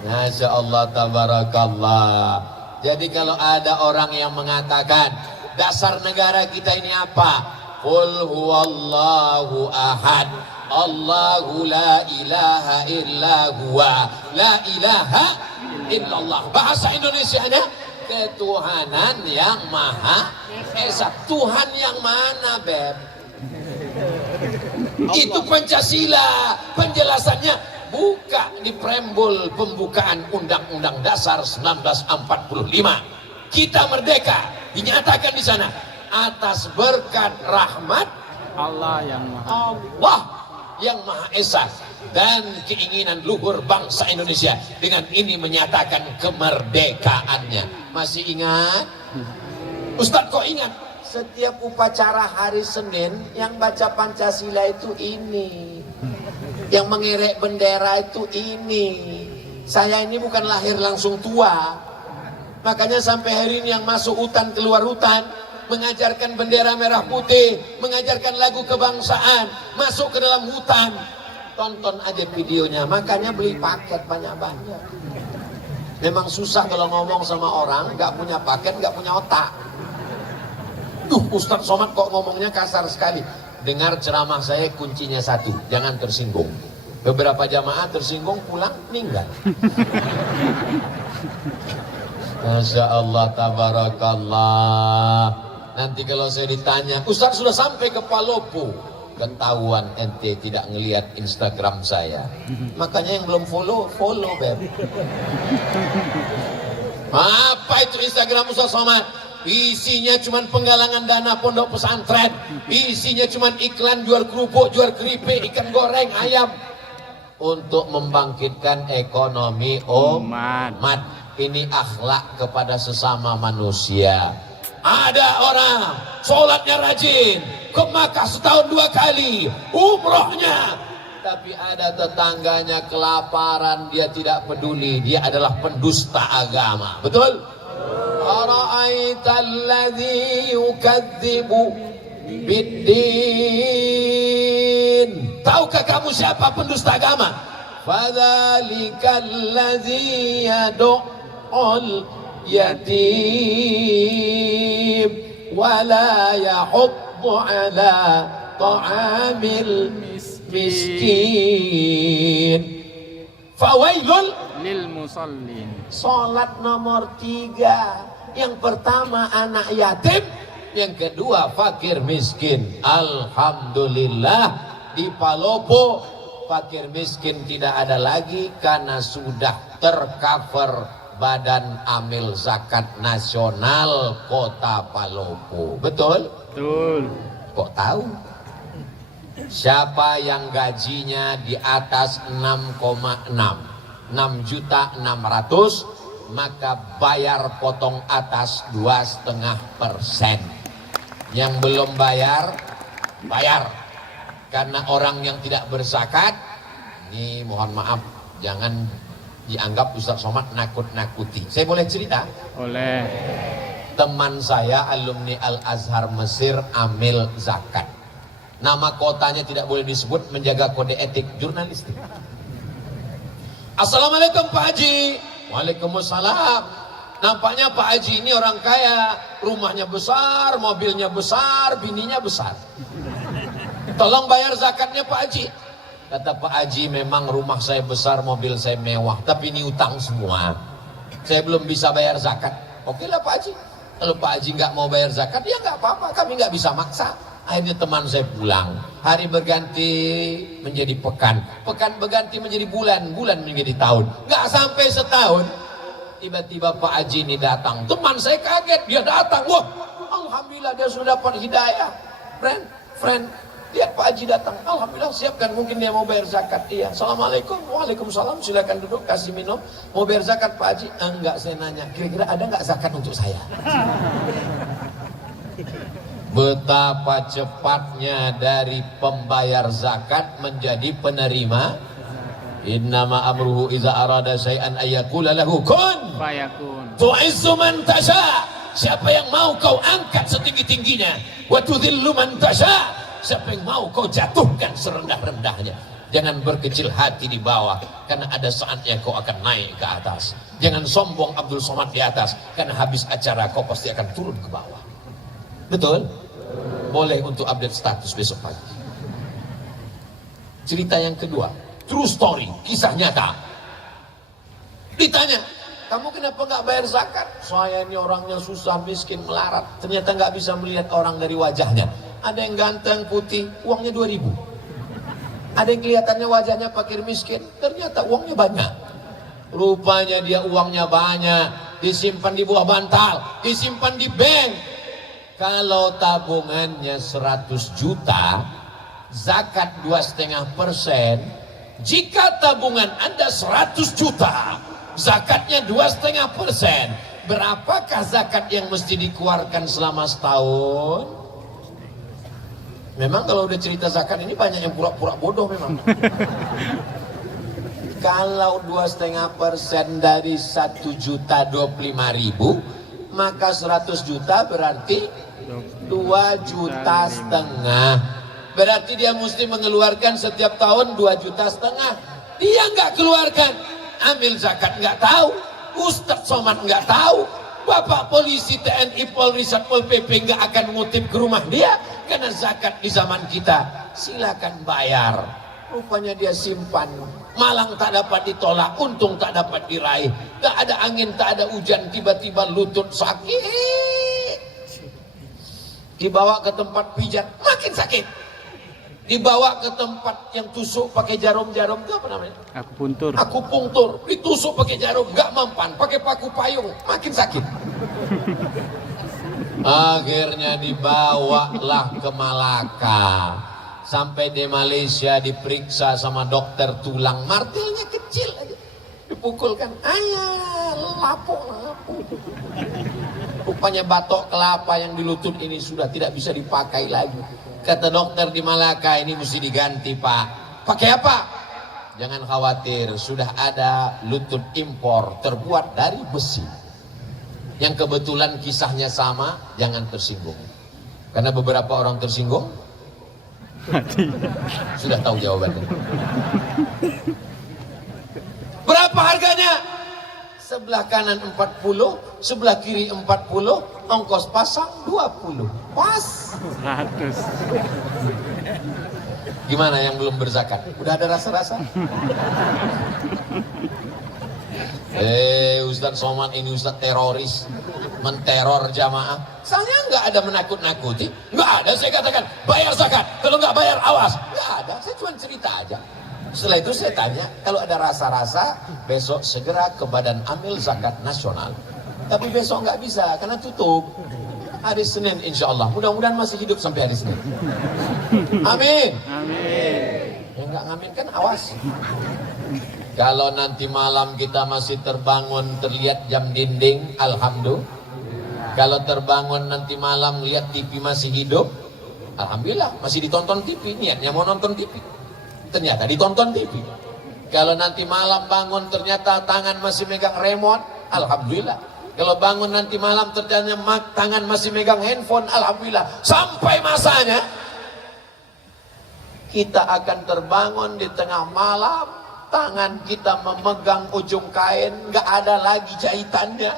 Masya Allah tabarakallah. Jadi kalau ada orang yang mengatakan dasar negara kita ini apa? Qul huwallahu ahad, Allahu la ilaha illa huwa, la ilaha illallah. Bahasa Indonesianya ketuhanan yang maha esa. Tuhan yang mana, Beb? Itu Pancasila. Penjelasannya buka di preambul pembukaan Undang-Undang Dasar 1945. Kita merdeka, dinyatakan di sana atas berkat rahmat Allah yang Maha Esa dan keinginan luhur bangsa Indonesia. Dengan ini menyatakan kemerdekaannya. Masih ingat? Ustadz kok ingat? Setiap upacara hari Senin yang baca Pancasila itu ini, yang mengerek bendera itu ini. Saya ini bukan lahir langsung tua, makanya sampai hari ini yang masuk hutan keluar hutan mengajarkan bendera merah putih, mengajarkan lagu kebangsaan, masuk ke dalam hutan. Tonton aja videonya, makanya beli paket banyak-banyak. Memang susah kalau ngomong sama orang nggak punya paket, nggak punya otak. Ustadz Somad kok ngomongnya kasar sekali. Dengar ceramah saya, kuncinya satu, jangan tersinggung. Beberapa jamaah tersinggung pulang meninggal. Masya Allah tabarakallah. Nanti kalau saya ditanya, Ustadz sudah sampai ke Palopo, ketahuan ente tidak ngelihat Instagram saya. Makanya yang belum follow Beb. Apa itu Instagram Ustadz Somad? Isinya cuma penggalangan dana pondok pesantren, isinya cuma iklan jual kerupuk, jual keripik, ikan goreng, ayam, untuk membangkitkan ekonomi umat. Ini akhlak kepada sesama manusia. Ada orang sholatnya rajin, ke Makkah setahun 2 kali, umrohnya, tapi ada tetangganya kelaparan, dia tidak peduli, dia adalah pendusta agama. Betul? Ara'aital ladzi yukadzibu biddin. Tahukah kamu siapa pendusta agama? Fadzalikal ladzi yad'ul yatim wa la yahuddu ala ta'amil miskin. Fawailul lil musallin. Salat nomor 3. Yang pertama anak yatim, yang kedua fakir miskin. Alhamdulillah di Palopo fakir miskin tidak ada lagi karena sudah tercover Badan Amil Zakat Nasional Kota Palopo. Betul? Betul. Kok tahu? Siapa yang gajinya di atas 6,6 maka bayar potong atas 2,5%. Yang belum bayar, bayar. Karena orang yang tidak berzakat, ini mohon maaf, jangan dianggap Ustadz Somad nakut-nakuti. Saya boleh cerita? Boleh. Teman saya alumni Al-Azhar Mesir amil zakat. Nama kotanya tidak boleh disebut, menjaga kode etik jurnalistik. Assalamualaikum Pak Haji. Waalaikumsalam. Nampaknya Pak Haji ini orang kaya, rumahnya besar, mobilnya besar, bininya besar. Tolong bayar zakatnya Pak Haji. Kata Pak Haji, memang rumah saya besar, mobil saya mewah, tapi ini utang semua. Saya belum bisa bayar zakat. Oke lah Pak Haji. Kalau Pak Haji nggak mau bayar zakat, ya nggak apa-apa, kami nggak bisa maksa. Akhirnya teman saya pulang. Hari berganti menjadi pekan, pekan berganti menjadi bulan, bulan menjadi tahun. Nggak sampai setahun, tiba-tiba Pak Haji ini datang. Teman saya kaget, dia datang. Wah, alhamdulillah dia sudah dapat hidayah. Friend, lihat Pak Haji datang. Alhamdulillah, siapkan, mungkin dia mau bayar zakat. Iya. Assalamualaikum. Waalaikumsalam. Silakan duduk, kasih minum. Mau bayar zakat Pak Haji? Enggak, saya nanya. Kira-kira ada nggak zakat untuk saya? Betapa cepatnya dari pembayar zakat menjadi penerima. Innama amruhu iza arada syai'an ayyakula lahu kun fayakun. Tu'izzu man tasha Siapa yang mau kau angkat setinggi-tingginya, wa tudhillu man tasha. Siapa yang mau kau jatuhkan serendah-rendahnya. Jangan berkecil hati di bawah, karena ada saatnya kau akan naik ke atas. Jangan sombong Abdul Somad di atas, karena habis acara kau pasti akan turun ke bawah. Betul? Boleh untuk update status besok pagi. Cerita yang kedua, true story, kisah nyata. Ditanya, kamu kenapa nggak bayar zakat? Saya ini orangnya susah, miskin, melarat. Ternyata nggak bisa melihat orang dari wajahnya. Ada yang ganteng, putih, uangnya 2.000. Ada yang kelihatannya wajahnya fakir miskin, ternyata uangnya banyak. Rupanya dia uangnya banyak, disimpan di buah bantal, disimpan di bank. Kalau tabungannya 100 juta, zakat 2,5%. Jika tabungan Anda 100 juta, zakatnya 2,5%. Berapakah zakat yang mesti dikeluarkan selama setahun? Memang kalau udah cerita zakat ini banyak yang pura-pura bodoh memang. Kalau 2,5% dari 1.025.000, maka 100 juta berarti 2,5 juta. Berarti dia mesti mengeluarkan setiap tahun 2,5 juta. Dia nggak keluarkan. Amil zakat nggak tahu. Ustadz Somad nggak tahu. Bapak polisi, TNI, Polri, Satpol PP nggak akan ngutip ke rumah dia, karena zakat di zaman kita silakan bayar. Rupanya dia simpan. Malang tak dapat ditolak, untung tak dapat diraih. Tak ada angin, tak ada hujan, tiba-tiba lutut sakit. Dibawa ke tempat pijat, makin sakit. Dibawa ke tempat yang tusuk pakai jarum-jarum, itu apa namanya? Akupuntur. Akupunktur, ditusuk pakai jarum, nggak mempan, pakai paku payung, makin sakit. Akhirnya dibawalah ke Malaka. Sampai di Malaysia diperiksa sama dokter tulang, martilnya kecil aja. Dipukulkan, ayah, lapuk. Rupanya batok kelapa yang di lutut ini sudah tidak bisa dipakai lagi. Kata dokter di Malaka, ini mesti diganti pak. Pakai apa? Jangan khawatir, sudah ada lutut impor terbuat dari besi. Yang kebetulan kisahnya sama, jangan tersinggung. Karena beberapa orang tersinggung, sudah tahu jawabannya. Berapa harganya? Sebelah kanan 40, sebelah kiri 40, ongkos pasang 20. Pas. 100. Gimana yang belum berzakat? Udah ada rasa-rasa? Ustadz Somad ini Ustadz teroris, menteror jamaah. Saya nggak ada menakut-nakuti, nggak ada. Saya katakan bayar zakat, kalau nggak bayar awas. Nggak ada, saya cuma cerita aja. Setelah itu saya tanya, kalau ada rasa-rasa, besok segera ke Badan Amil Zakat Nasional. Tapi besok nggak bisa, karena tutup. Hari Senin insya Allah, mudah-mudahan masih hidup sampai hari Senin. Amin. Amin. Yang nggak ngamin kan awas. Kalau nanti malam kita masih terbangun terlihat jam dinding, alhamdulillah. Kalau terbangun nanti malam lihat TV masih hidup, alhamdulillah. Masih ditonton TV, niatnya mau nonton TV, ternyata ditonton TV. Kalau nanti malam bangun ternyata tangan masih megang remote, alhamdulillah. Kalau bangun nanti malam ternyata tangan masih megang handphone, alhamdulillah. Sampai masanya kita akan terbangun di tengah malam, tangan kita memegang ujung kain, nggak ada lagi jahitannya.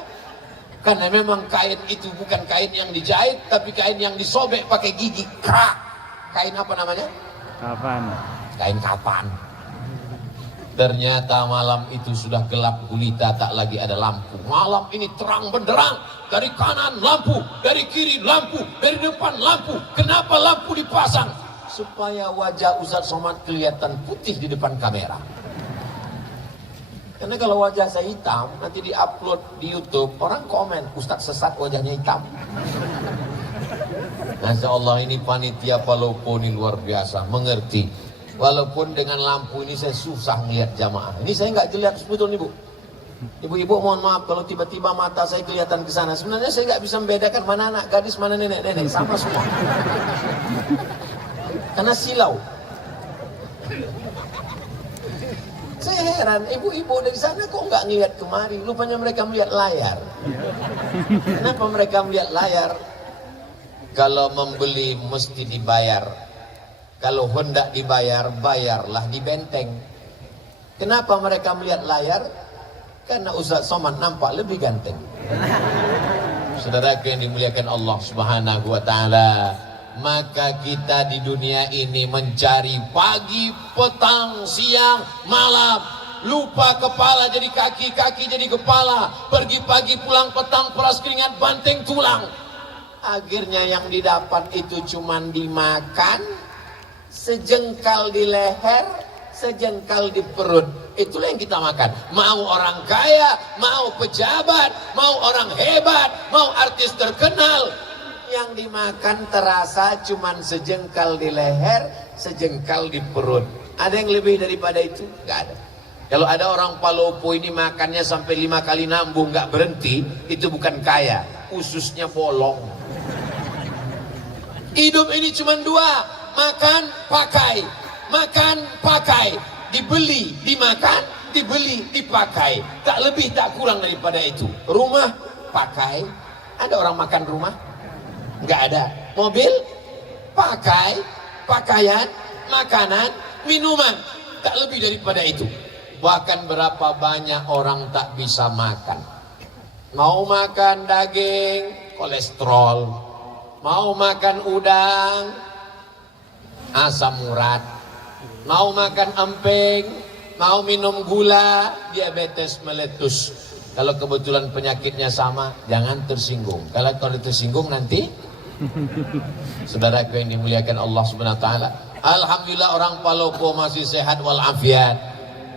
Karena memang kain itu bukan kain yang dijahit, tapi kain yang disobek pakai gigi. Krak. Kain apa namanya? Kapan? Kain kapan. Ternyata malam itu sudah gelap gulita, tak lagi ada lampu. Malam ini terang benderang. Dari kanan lampu, dari kiri lampu, dari depan lampu. Kenapa lampu dipasang? Supaya wajah Ustadz Somad kelihatan putih di depan kamera. Karena kalau wajah saya hitam, nanti diupload di YouTube, orang komen, Ustadz sesat wajahnya hitam. Masya Allah, ini panitia Palopo ini luar biasa, mengerti. Walaupun dengan lampu ini saya susah melihat jamaah. Ini saya nggak jelas sebetulnya Bu. Ibu-ibu mohon maaf kalau tiba-tiba mata saya kelihatan ke sana. Sebenarnya saya nggak bisa membedakan mana anak gadis, mana nenek-nenek, sama semua. Karena silau. Saya heran, ibu-ibu dari sana kok nggak ngelihat kemari. Rupanya mereka melihat layar. Kenapa mereka melihat layar? Kalau membeli mesti dibayar. Kalau hendak dibayar, bayarlah di benteng. Kenapa mereka melihat layar? Karena Ustaz Somad nampak lebih ganteng. Saudaraku yang dimuliakan Allah Subhanahu wa taala, maka kita di dunia ini mencari pagi, petang, siang, malam. Lupa kepala jadi kaki, kaki jadi kepala. Pergi pagi, pulang petang, peras keringat, banteng tulang. Akhirnya yang didapat itu cuman dimakan, sejengkal di leher, sejengkal di perut. Itulah yang kita makan. Mau orang kaya, mau pejabat, mau orang hebat, mau artis terkenal, yang dimakan terasa cuman sejengkal di leher, sejengkal di perut. Ada yang lebih daripada itu? Nggak ada. Kalau ada orang Palopo ini makannya sampai 5 kali nambung nggak berhenti, itu bukan kaya, ususnya bolong. Hidup ini cuma 2, makan, pakai. Makan, pakai. Dibeli, dimakan, dibeli, dipakai. Tak lebih, tak kurang daripada itu. Rumah, pakai. Ada orang makan rumah? Nggak ada. Mobil, pakai. Pakaian, makanan, minuman. Tak lebih daripada itu. Bahkan berapa banyak orang tak bisa makan. Mau makan daging, kolesterol. Mau makan udang, asam urat. Mau makan emping, mau minum gula, diabetes meletus. Kalau kebetulan penyakitnya sama, jangan tersinggung. Kalau tersinggung nanti, saudaraku yang dimuliakan Allah Subhanahu wa taala, alhamdulillah orang Palopo masih sehat walafiat.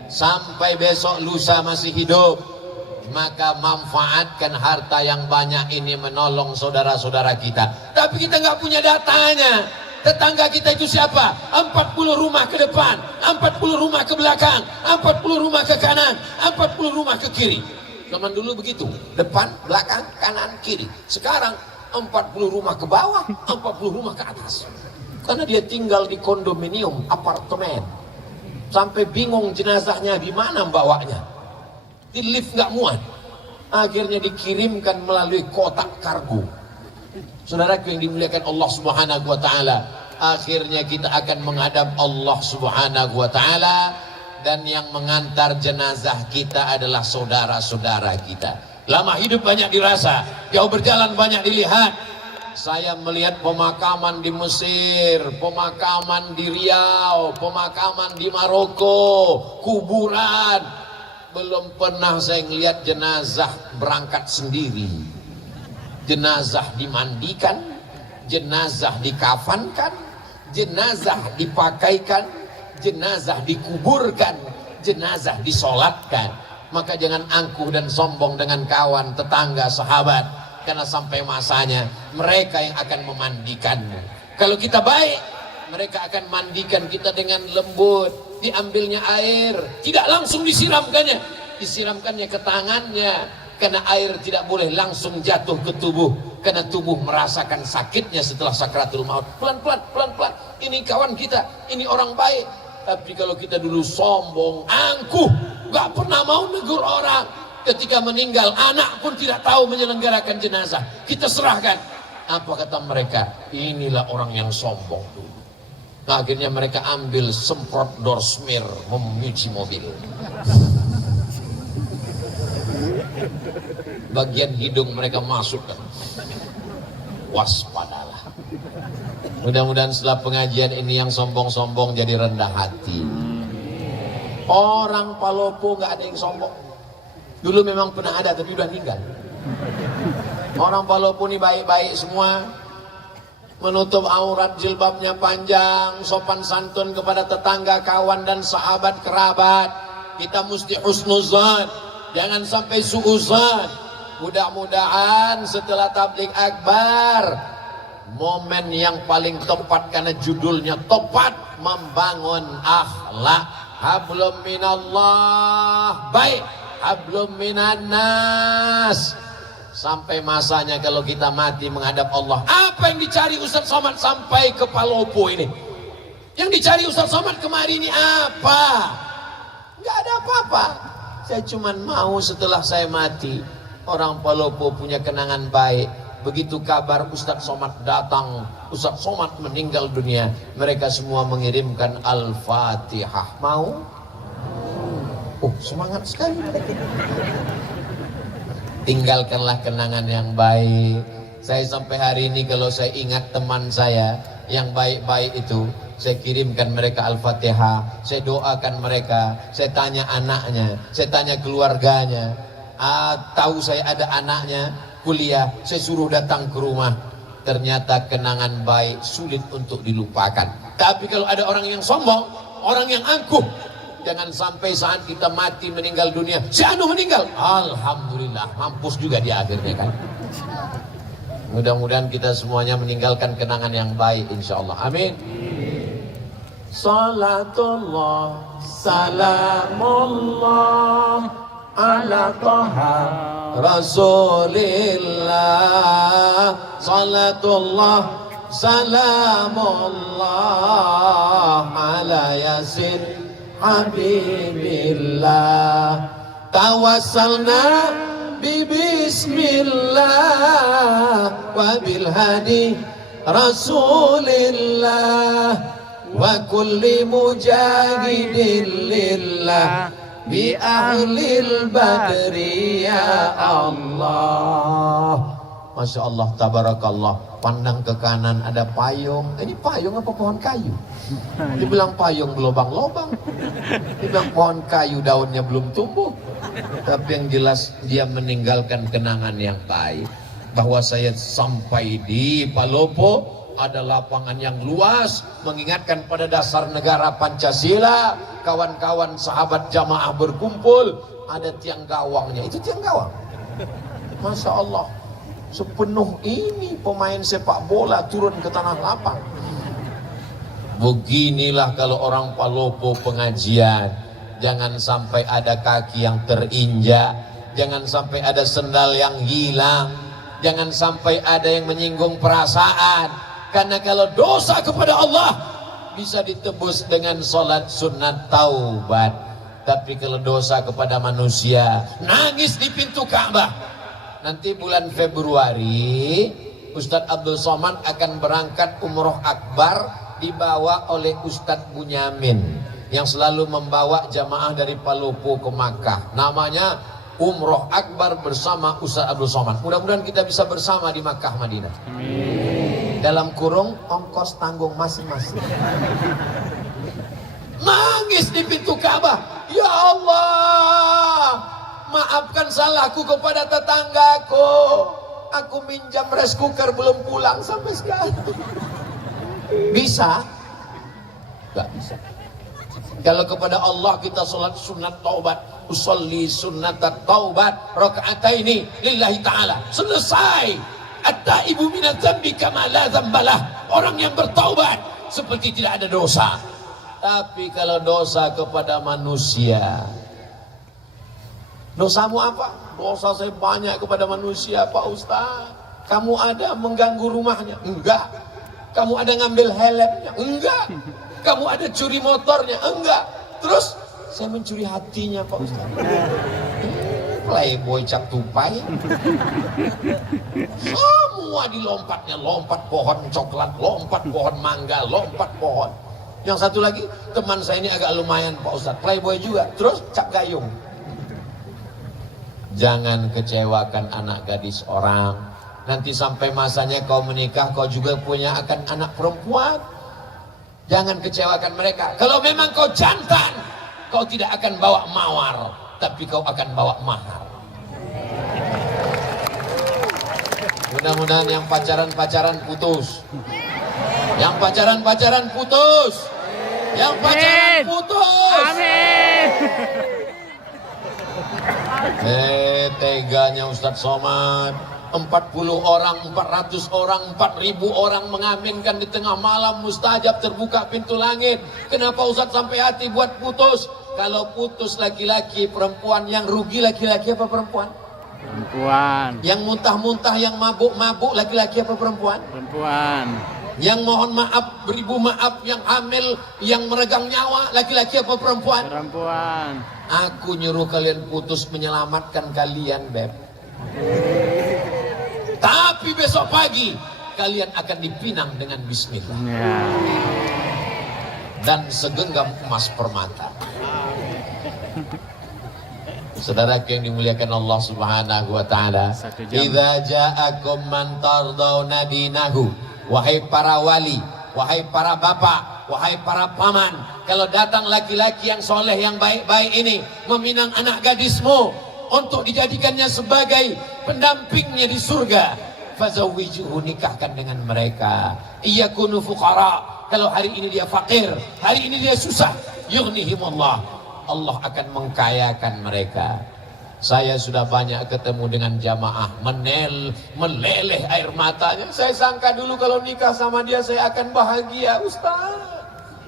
Sampai besok lusa masih hidup. Maka manfaatkan harta yang banyak ini menolong saudara-saudara kita. Tapi kita nggak punya datanya. Tetangga kita itu siapa? 40 rumah ke depan, 40 rumah ke belakang, 40 rumah ke kanan, 40 rumah ke kiri. Zaman dulu begitu, depan, belakang, kanan, kiri. Sekarang 40 rumah ke bawah, 40 rumah ke atas. Karena dia tinggal di kondominium, apartemen. Sampai bingung jenazahnya di mana bawanya. Di lift nggak muat. Akhirnya dikirimkan melalui kotak kargo. Saudaraku yang dimuliakan Allah Subhanahu wa taala, akhirnya kita akan menghadap Allah Subhanahu wa taala, dan yang mengantar jenazah kita adalah saudara-saudara kita. Lama hidup banyak dirasa, jauh berjalan banyak dilihat. Saya melihat pemakaman di Mesir, pemakaman di Riau, pemakaman di Maroko, kuburan. Belum pernah saya melihat jenazah berangkat sendiri. Jenazah dimandikan, jenazah dikafankan, jenazah dipakaikan, jenazah dikuburkan, jenazah disolatkan. Maka jangan angkuh dan sombong dengan kawan, tetangga, sahabat, karena sampai masanya mereka yang akan memandikanmu. Kalau kita baik, mereka akan mandikan kita dengan lembut. Diambilnya air, tidak langsung disiramkannya, disiramkannya ke tangannya. Karena air tidak boleh langsung jatuh ke tubuh, karena tubuh merasakan sakitnya setelah sakratul maut. Pelan-pelan, pelan-pelan. Ini kawan kita, ini orang baik. Tapi kalau kita dulu sombong, angkuh, gak pernah mau negur orang. Ketika meninggal, anak pun tidak tahu menyelenggarakan jenazah. Kita serahkan. Apa kata mereka? Inilah orang yang sombong dulu. Nah, akhirnya mereka ambil semprot door smear menyuci mobil. Bagian hidung mereka masukkan. Waspadalah. Mudah-mudahan setelah pengajian ini yang sombong-sombong jadi rendah hati. Orang Palopo gak ada yang sombong. Dulu memang pernah ada tapi udah meninggal. Orang Palopo ini baik-baik semua. Menutup aurat, jilbabnya panjang, sopan santun kepada tetangga, kawan dan sahabat kerabat. Kita mesti husnuzan, jangan sampai suuzan. Mudah-mudahan setelah tabligh akbar, momen yang paling tepat karena judulnya tepat, membangun akhlak. Hablum minallah, baik, hablum minan nas. Sampai masanya kalau kita mati menghadap Allah. Apa yang dicari Ustaz Somad sampai ke Palopo ini? Yang dicari Ustaz Somad kemarin ini apa? Nggak ada apa-apa. Saya cuma mau setelah saya mati, Orang Palopo punya kenangan baik. Begitu kabar Ustadz Somad datang, Ustadz Somad meninggal dunia, mereka semua mengirimkan Al-Fatihah. Mau? Oh, semangat sekali. Tinggalkanlah kenangan yang baik. Saya sampai hari ini kalau saya ingat teman saya yang baik-baik itu, saya kirimkan mereka Al-Fatihah, saya doakan mereka, saya tanya anaknya, saya tanya keluarganya. Tahu saya ada anaknya kuliah, saya suruh datang ke rumah. Ternyata kenangan baik sulit untuk dilupakan. Tapi kalau ada orang yang sombong, orang yang angkuh, jangan sampai saat kita mati meninggal dunia, si anu meninggal, alhamdulillah, mampus juga di akhirnya kan. Mudah-mudahan kita semuanya meninggalkan kenangan yang baik insyaallah. Amin. Salatullah salamullah ala taha rasulillah. Salatullah salamullah ala yasin habibillah. Tawassalna bismillah wa bil hadi rasulillah wa kulli mujahidin lillah bi ahlil badri ya Allah. Masya Allah, tabarakallah. Pandang ke kanan ada payung. Ini payung apa pohon kayu? Dibilang payung berlobang-lobang, dibilang pohon kayu daunnya belum tumbuh. Tapi yang jelas dia meninggalkan kenangan yang baik. Bahwa saya sampai di Palopo, ada lapangan yang luas, mengingatkan pada dasar negara Pancasila. Kawan-kawan sahabat jamaah berkumpul, ada tiang gawangnya. Itu tiang gawang. Masya Allah, sepenuh ini pemain sepak bola turun ke tanah lapang. Beginilah kalau orang Palopo pengajian. Jangan sampai ada kaki yang terinjak, jangan sampai ada sendal yang hilang, jangan sampai ada yang menyinggung perasaan. Karena kalau dosa kepada Allah bisa ditebus dengan sholat sunat taubat. Tapi kalau dosa kepada manusia, nangis di pintu Ka'bah. Nanti bulan Februari Ustadz Abdul Somad akan berangkat umroh akbar, dibawa oleh Ustadz Bunyamin yang selalu membawa jamaah dari Palopo ke Makkah. Namanya Umroh Akbar bersama Ustadz Abdul Somad. Mudah-mudahan kita bisa bersama di Makkah Madinah. Amin. Dalam kurung ongkos tanggung masing-masing. Nangis di pintu Ka'bah. Ya Allah, maafkan salahku kepada tetanggaku. Aku minjam rice cooker belum pulang sampai sekarang. Bisa? Gak bisa. Kalau kepada Allah kita sholat sunat taubat, usolli sunat taubat rakaataini lillahi ta'ala, selesai. At-taibu minadz dzambi kama la dzambalah. Orang yang bertaubat seperti tidak ada dosa. Tapi kalau dosa kepada manusia, dosamu apa? Dosa saya banyak kepada manusia, Pak Ustaz. Kamu ada mengganggu rumahnya? Enggak. Kamu ada ngambil helmnya? Enggak. Kamu ada curi motornya? Enggak. Terus saya mencuri hatinya, Pak Ustaz. Playboy cap tupai. Semua dilompatnya, lompat pohon coklat, lompat pohon mangga, lompat pohon. Yang satu lagi teman saya ini agak lumayan, Pak Ustaz, playboy juga. Terus cap gayung. Jangan kecewakan anak gadis orang. Nanti sampai masanya kau menikah, kau juga punya akan anak perempuan. Jangan kecewakan mereka. Kalau memang kau jantan, kau tidak akan bawa mawar, tapi kau akan bawa mahar. Mudah-mudahan yang pacaran-pacaran putus. Yang pacaran-pacaran putus. Yang pacaran putus. Amin. Teganya Ustadz Somad. 40 orang, 400 orang, 4000 orang mengaminkan di tengah malam mustajab, terbuka pintu langit. Kenapa Ustadz sampai hati buat putus? Kalau putus laki-laki, perempuan, yang rugi laki-laki apa perempuan? Perempuan. Yang muntah-muntah, yang mabuk-mabuk, laki-laki apa perempuan? Perempuan. Yang mohon maaf, beribu maaf, yang hamil, yang meregang nyawa, laki-laki apa perempuan? Perempuan. Aku nyuruh kalian putus menyelamatkan kalian, Beb. Tapi besok pagi kalian akan dipinang dengan bismillah Ya. dan segenggam emas permata. Saudara yang dimuliakan Allah Subhanahu wa taala, Satu jam. idza ja'akum man tardawna dinahu, wahai para wali, wahai para bapak, wahai para paman, kalau datang laki-laki yang soleh, yang baik-baik ini meminang anak gadismu untuk dijadikannya sebagai pendampingnya di surga, fazawwijuhu, nikahkan dengan mereka. Iyakunu fuqara, kalau hari ini dia fakir, hari ini dia susah, yughnihimullah, Allah akan mengkayakan mereka. Saya sudah banyak ketemu dengan jamaah meleleh air matanya. Saya sangka dulu kalau nikah sama dia saya akan bahagia, Ustaz.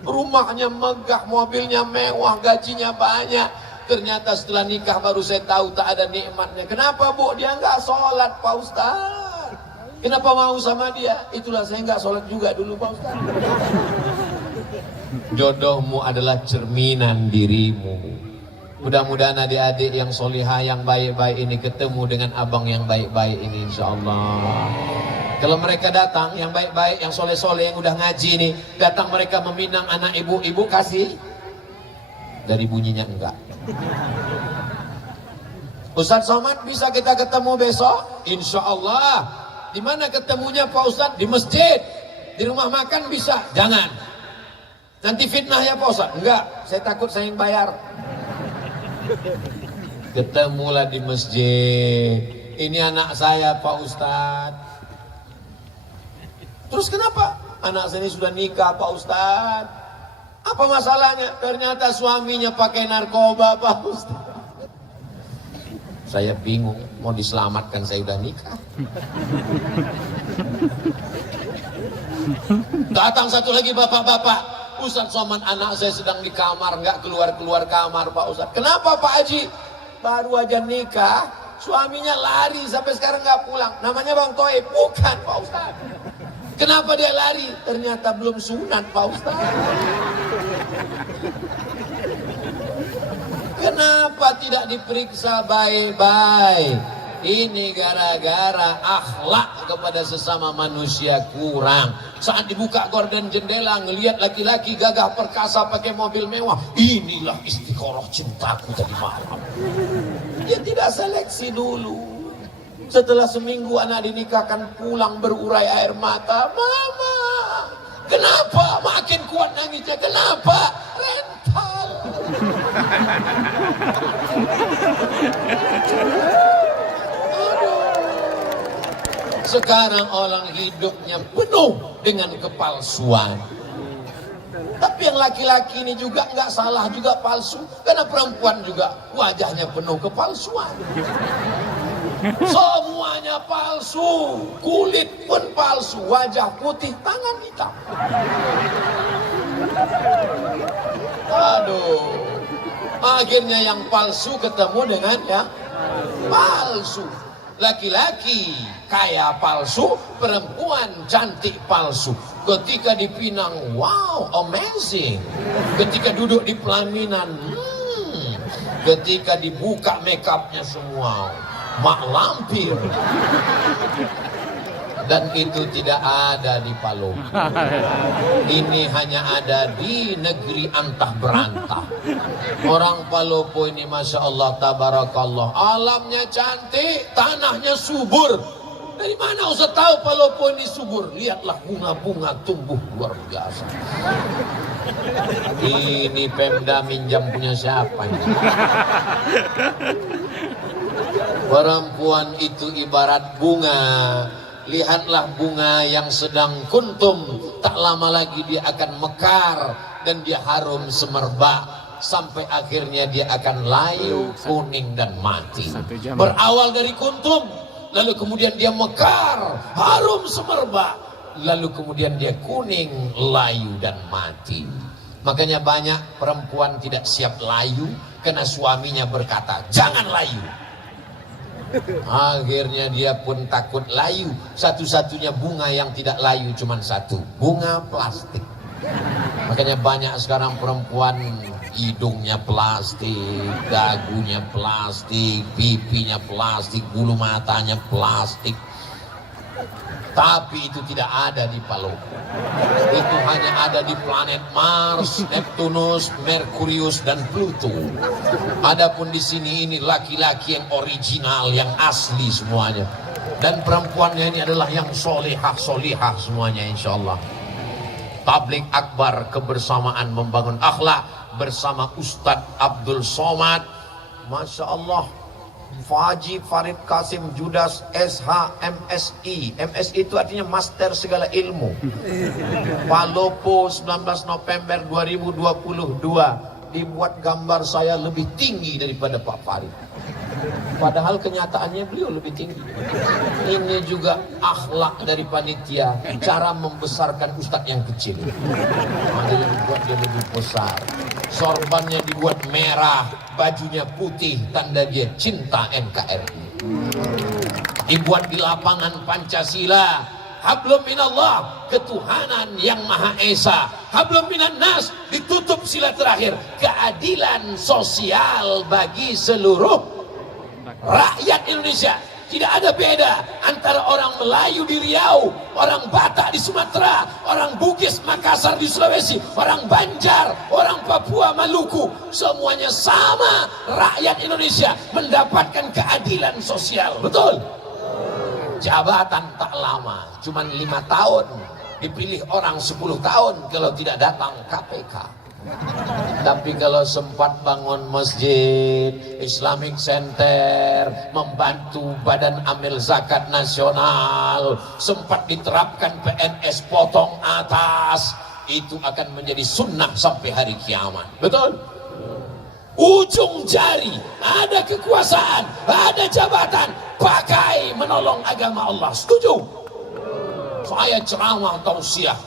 Rumahnya megah, mobilnya mewah, gajinya banyak. Ternyata setelah nikah baru saya tahu tak ada nikmatnya. Kenapa Bu? Dia nggak sholat Pak Ustaz. Kenapa mau sama dia? Itulah saya nggak sholat juga dulu Pak Ustaz. Jodohmu adalah cerminan dirimu. Mudah-mudahan adik-adik yang solihah, yang baik-baik ini ketemu dengan abang yang baik-baik ini, insya Allah. Kalau mereka datang, yang baik-baik, yang soleh-soleh, yang udah ngaji ini, datang mereka meminang anak ibu-ibu, kasih. Dari bunyinya enggak. Ustadz Somad, bisa kita ketemu besok? Insya Allah. Di mana ketemunya Pak Ustadz? Di masjid. Di rumah makan bisa? Jangan. Nanti fitnah ya Pak Ustadz? Enggak, saya takut saya yang bayar. Ketemulah di masjid. Ini anak saya Pak Ustadz. Terus kenapa? Anak saya ini sudah nikah Pak Ustadz. Apa masalahnya? Ternyata suaminya pakai narkoba Pak Ustadz. Saya bingung, mau diselamatkan saya udah nikah. Datang satu lagi bapak-bapak. Ustadz Somad, anak saya sedang di kamar, nggak keluar-keluar kamar Pak Ustadz. Kenapa Pak Haji? Baru aja nikah, suaminya lari sampai sekarang nggak pulang. Namanya Bang Toib? Bukan Pak Ustadz. Kenapa dia lari? Ternyata belum sunat Pak Ustadz. Kenapa tidak diperiksa baik-baik? Ini gara-gara akhlak kepada sesama manusia kurang. Saat dibuka gorden jendela, ngelihat laki-laki gagah perkasa pakai mobil mewah, inilah istiqoroh cintaku tadi malam. Dia tidak seleksi dulu. Setelah seminggu anak dinikahkan, pulang berurai air mata. Mama, kenapa makin kuat nangisnya? Kenapa? Rental. Sekarang orang hidupnya penuh dengan kepalsuan. Tapi yang laki-laki ini juga nggak salah juga palsu. Karena perempuan juga wajahnya penuh kepalsuan. Semuanya palsu. Kulit pun palsu. Wajah putih, tangan hitam. Aduh. Akhirnya yang palsu ketemu dengan yang palsu. Laki-laki kaya palsu, perempuan cantik palsu. Ketika dipinang, wow, amazing. Ketika duduk di pelaminan, ketika dibuka makeupnya semua, mak lampir. Dan itu tidak ada di Palopo. Ini hanya ada di negeri antah berantah. Orang Palopo ini Masya Allah, tabarakallah, alamnya cantik, tanahnya subur. Dari mana Ustaz tahu Palopo ini subur? Lihatlah bunga-bunga tumbuh luar biasa. Ini Pemda minjam punya siapa ini? Perempuan itu ibarat bunga. Lihatlah bunga yang sedang kuntum, tak lama lagi dia akan mekar dan dia harum semerbak sampai akhirnya dia akan layu, kuning dan mati. Berawal dari kuntum, lalu kemudian dia mekar, harum semerbak, lalu kemudian dia kuning, layu dan mati. Makanya banyak perempuan tidak siap layu karena suaminya berkata, jangan layu. Akhirnya dia pun takut layu. Satu-satunya bunga yang tidak layu cuma satu, bunga plastik. Makanya banyak sekarang perempuan hidungnya plastik, dagunya plastik, pipinya plastik, bulu matanya plastik. Tapi itu tidak ada di Palopo. Itu hanya ada di planet Mars, Neptunus, Merkurius, dan Pluto. Adapun di sini ini laki-laki yang original, yang asli semuanya. Dan perempuannya ini adalah yang solihah semuanya, insya Allah. Tablik akbar kebersamaan membangun akhlak bersama Ustadz Abdul Somad, Masya Allah. Faji Farid Kasim Judas SH MSI. MSI itu artinya Master Segala Ilmu. Palopo 19 November 2022. Dibuat gambar saya lebih tinggi daripada Pak Farid. Padahal kenyataannya beliau lebih tinggi. Ini juga akhlak dari panitia, cara membesarkan ustadz yang kecil. Ada yang dibuat dia lebih besar. Sorbannya dibuat merah, bajunya putih, tanda dia cinta NKRI. Dibuat di lapangan Pancasila. Hablum minallah, ketuhanan yang Maha Esa. Hablum minan nas, ditutup sila terakhir, keadilan sosial bagi seluruh rakyat Indonesia. Tidak ada beda antara orang Melayu di Riau, orang Batak di Sumatera, orang Bugis Makassar di Sulawesi, orang Banjar, orang Papua Maluku. Semuanya sama, rakyat Indonesia mendapatkan keadilan sosial. Betul? Jabatan tak lama, cuma 5 tahun. Dipilih orang 10 tahun kalau tidak datang KPK. Tapi kalau sempat bangun masjid, Islamic Center, membantu Badan Amil Zakat Nasional, sempat diterapkan PNS potong atas, itu akan menjadi sunnah sampai hari kiamat. Betul? Ujung jari, ada kekuasaan, ada jabatan, pakai menolong agama Allah. Setuju? Saya ceramah tausiah.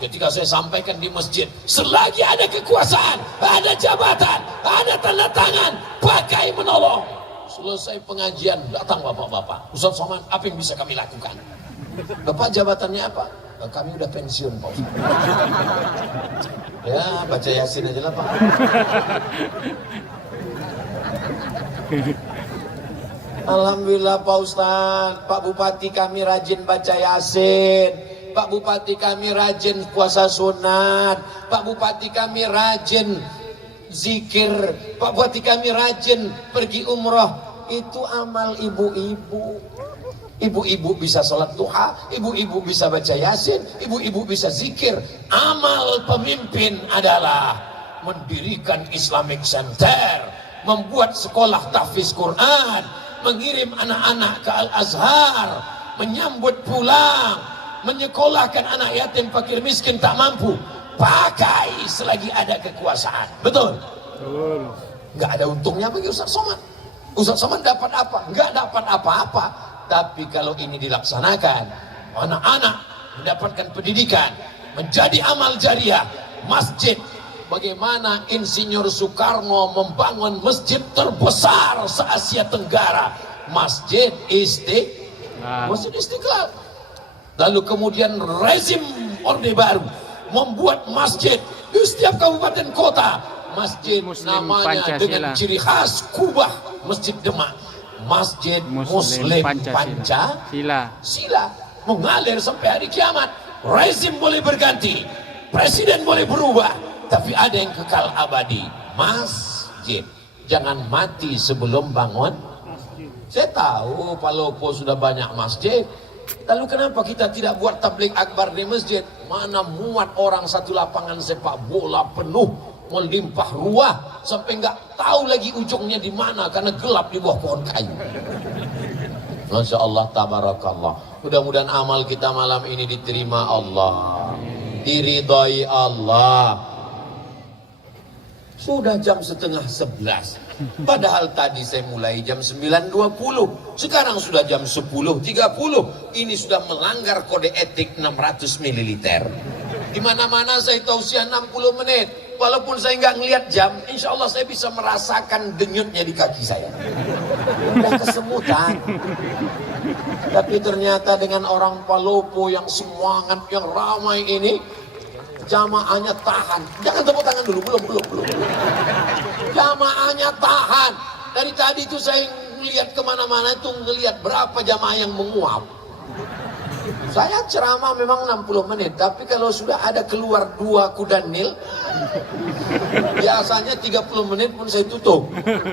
Ketika saya sampaikan di masjid, selagi ada kekuasaan, ada jabatan, ada tanda tangan, pakai menolong. Selesai pengajian, datang bapak-bapak. Ustaz Somad, apa yang bisa kami lakukan? Bapak jabatannya apa? Kami udah pensiun, Pak Ustaz. Ya, baca Yasin aja lah, Pak. Alhamdulillah Pak Ustaz, Pak Bupati kami rajin baca Yasin. Pak Bupati kami rajin puasa sunat, Pak Bupati kami rajin zikir, Pak Bupati kami rajin pergi umroh. Itu amal ibu-ibu. Ibu-ibu bisa sholat duha, ibu-ibu bisa baca Yasin, ibu-ibu bisa zikir. Amal pemimpin adalah mendirikan Islamic Center, membuat sekolah tahfiz Quran, mengirim anak-anak ke Al-Azhar, menyambut pulang, menyekolahkan anak yatim fakir miskin tak mampu. Pakai selagi ada kekuasaan. Betul? Betul. Nggak ada untungnya bagi Ustaz Somad. Ustaz Somad dapat apa? Nggak dapat apa-apa. Tapi kalau ini dilaksanakan, anak-anak mendapatkan pendidikan, menjadi amal jariah, masjid. Bagaimana Insinyur Soekarno membangun masjid terbesar se-Asia Tenggara, Masjid Istiqlal. Lalu kemudian rezim Orde Baru membuat masjid di setiap kabupaten kota. Masjid Muslim namanya Pancasila, dengan ciri khas Kubah, Masjid Demak. Masjid Muslim Pancasila mengalir sampai hari kiamat. Rezim boleh berganti, presiden boleh berubah, tapi ada yang kekal abadi, masjid. Jangan mati sebelum bangun. Saya tahu Palopo sudah banyak masjid. Lalu kenapa kita tidak buat tabligh akbar di masjid? Mana muat orang satu lapangan sepak bola penuh, melimpah ruah, sampai nggak tahu lagi ujungnya di mana karena gelap di bawah pohon kayu. Masya Allah, tabarakallah. Mudah-mudahan amal kita malam ini diterima Allah, diridhai Allah. Sudah jam 10:30. Padahal tadi saya mulai jam 9.20. Sekarang sudah jam 10.30. Ini sudah melanggar kode etik 600 ml. Di mana-mana saya tausiah 60 menit. Walaupun saya nggak ngelihat jam, insya Allah saya bisa merasakan denyutnya di kaki saya. Udah kesemutan. Tapi ternyata dengan orang Palopo yang semangat, yang ramai ini, Jamaahnya tahan. Jangan tepuk tangan dulu, belum. Jamaahnya tahan. Dari tadi itu saya ngelihat kemana-mana itu ngelihat berapa jamaah yang menguap. Saya ceramah memang 60 menit, tapi kalau sudah ada keluar 2 kuda nil, biasanya 30 menit pun saya tutup.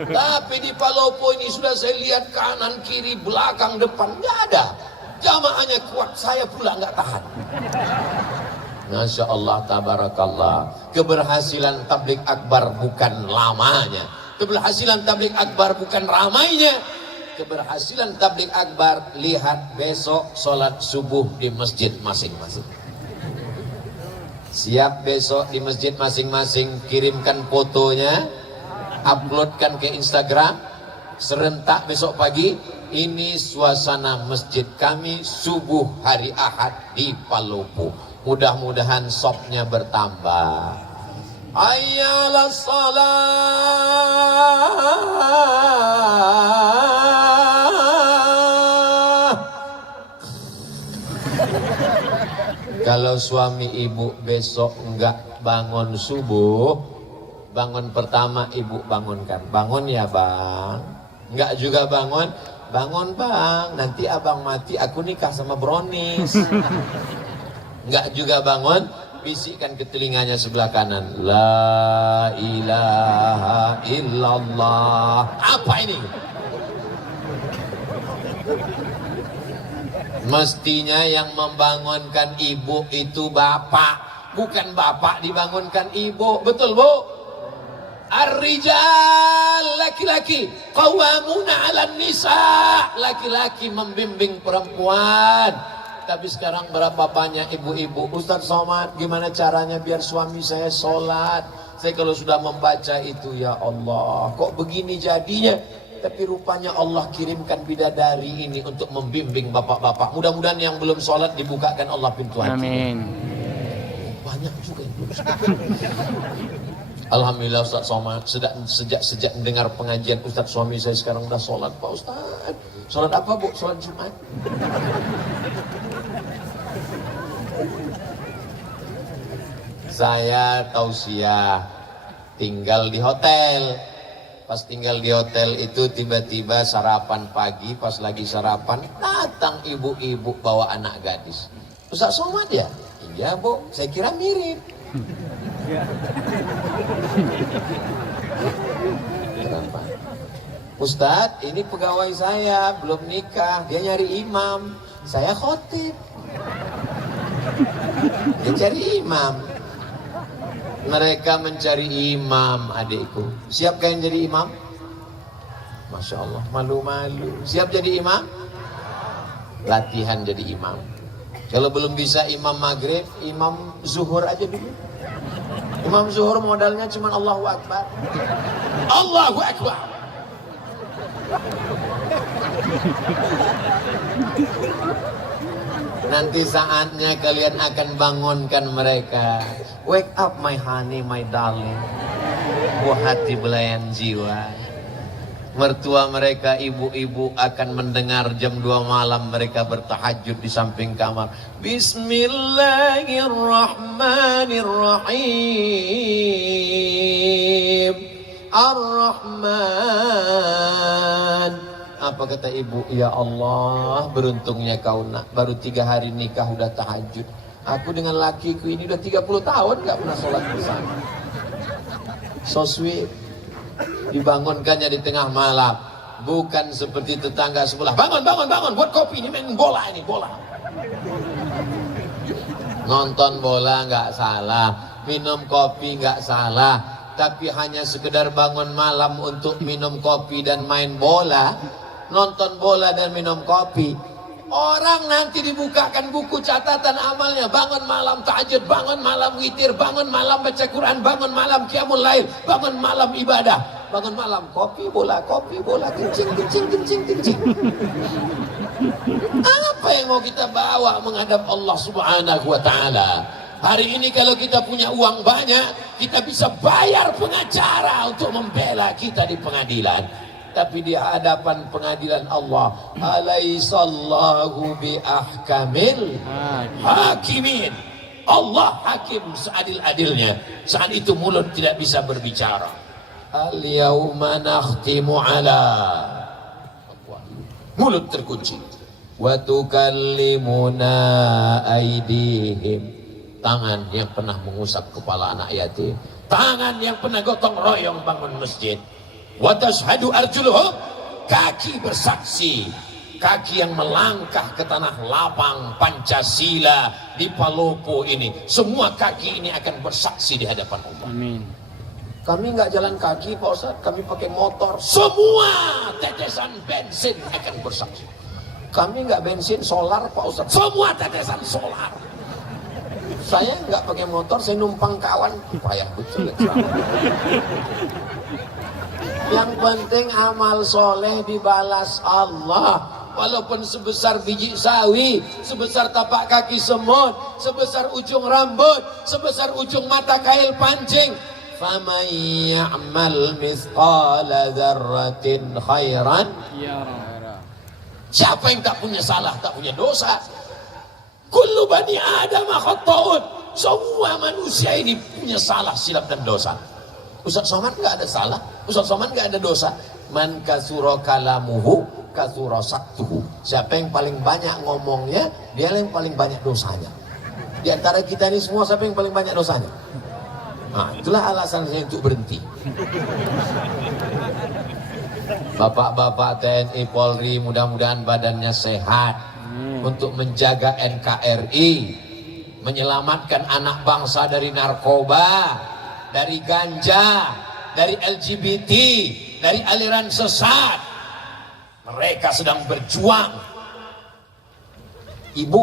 Tapi di Palopo ini sudah saya lihat kanan, kiri, belakang, depan, nggak ada. Jamaahnya kuat, saya pula nggak tahan. Masya Allah, tabarakallah. Keberhasilan tabligh akbar bukan lamanya. Keberhasilan tabligh akbar bukan ramainya. Keberhasilan tabligh akbar, lihat besok sholat subuh di masjid masing-masing. Siap besok di masjid masing-masing, kirimkan fotonya, uploadkan ke Instagram, serentak besok pagi. Ini suasana masjid kami subuh hari Ahad di Palopo. Mudah-mudahan sopnya bertambah. Ayyalah salat. Kalau suami ibu besok enggak bangun subuh, bangun pertama ibu bangunkan. Bangun ya bang. Enggak juga bangun. Bangun bang, nanti abang mati aku nikah sama Bronis. Enggak juga bangun, bisikkan ke telinganya sebelah kanan, la ilaha illallah. Apa ini? Mestinya yang membangunkan ibu itu bapak, bukan bapak dibangunkan ibu. Betul bu? Ar-rijal, laki-laki, qawwamuna 'alan nisa, laki-laki membimbing perempuan. Tapi sekarang berapa banyak ibu-ibu, Ustadz Somad, gimana caranya biar suami saya sholat? Saya kalau sudah membaca itu, ya Allah, kok begini jadinya? Tapi rupanya Allah kirimkan bidadari ini untuk membimbing bapak-bapak. Mudah-mudahan yang belum sholat dibukakan Allah pintu hati. Amin. Banyak juga yang belum sholat. Alhamdulillah Ustadz Somad, sejak mendengar pengajian Ustadz, suami saya sekarang udah sholat Pak Ustadz. Sholat apa bu? Sholat Jumat. Saya tausiah tinggal di hotel. Pas tinggal di hotel itu tiba-tiba sarapan pagi, pas lagi sarapan datang ibu-ibu bawa anak gadis. Ustaz Somad ya? Iya bu, saya kira mirip. Kenapa? Ustadz, ini pegawai saya belum nikah, dia nyari imam, saya khotib. Dia cari imam. Mereka mencari imam, adikku. Siap kalian jadi imam? Masya Allah, malu-malu. Siap jadi imam? Latihan jadi imam. Kalau belum bisa imam maghrib, imam zuhur aja dulu. Imam zuhur modalnya cuma Allahu Akbar. Allahu Akbar. Nanti saatnya kalian akan bangunkan mereka. Wake up my honey, my darling. Buah hati belayan jiwa. Mertua mereka, ibu-ibu akan mendengar jam 2 malam mereka bertahajud di samping kamar. Bismillahirrahmanirrahim. Ar-Rahman. Apa kata ibu? Ya Allah, beruntungnya kau nak, baru 3 hari nikah udah tahajud. Aku dengan lakiku ini udah 30 tahun gak pernah sholat bersama. So sweet. Dibangunkannya di tengah malam. Bukan seperti tetangga sebelah. Bangun, bangun, bangun, buat kopi, ini main bola ini, bola. Nonton bola gak salah, minum kopi gak salah. Tapi hanya sekedar bangun malam untuk minum kopi dan main bola, nonton bola dan minum kopi, orang nanti dibukakan buku catatan amalnya. Bangun malam tahajud, bangun malam witir, bangun malam baca Quran, bangun malam qiyamul lail, bangun malam ibadah, bangun malam kopi bola, kencing, kencing, kencing, kencing. Apa yang mau kita bawa menghadap Allah Subhanahu wa ta'ala? Hari ini kalau kita punya uang banyak, kita bisa bayar pengacara untuk membela kita di pengadilan. Tapi di hadapan pengadilan Allah, alaihissallahu bi ahkamil hakimin. Allah hakim seadil-adilnya. Saat itu mulut tidak bisa berbicara. Al-yawma nakhtimu ala, mulut terkunci. Wa tukallimuna aydihim, tangan yang pernah mengusap kepala anak yatim, tangan yang pernah gotong royong bangun masjid. Wa tashhadu arjuluhum, kaki bersaksi, kaki yang melangkah ke tanah lapang Pancasila di Palopo ini, semua kaki ini akan bersaksi di hadapan Allah. Amin. Kami nggak jalan kaki Pak Ustadz, kami pakai motor. Semua tetesan bensin akan bersaksi. Kami nggak bensin solar Pak Ustadz, semua tetesan solar. Saya nggak pakai motor, saya numpang kawan. Payah betul ya. Yang penting amal soleh dibalas Allah. Walaupun sebesar biji sawi, sebesar tapak kaki semut, sebesar ujung rambut, sebesar ujung mata kail pancing. Faman ya'mal mithqala dzarratin khairan. Ya Rabb. Siapa yang tak punya salah, tak punya dosa? Kullu bani Adam khata'un. Semua manusia ini punya salah, silap dan dosa. Ustaz Somad nggak ada salah, Ustaz Somad nggak ada dosa. Man kasura kalamuhu kasura saktuhu. Siapa yang paling banyak ngomongnya, dia yang paling banyak dosanya. Di antara kita ini semua, siapa yang paling banyak dosanya? Nah, itulah alasan saya untuk berhenti. Bapak-bapak TNI Polri, mudah-mudahan badannya sehat untuk menjaga NKRI, menyelamatkan anak bangsa dari narkoba, dari ganja, dari LGBT, dari aliran sesat. Mereka sedang berjuang. Ibu,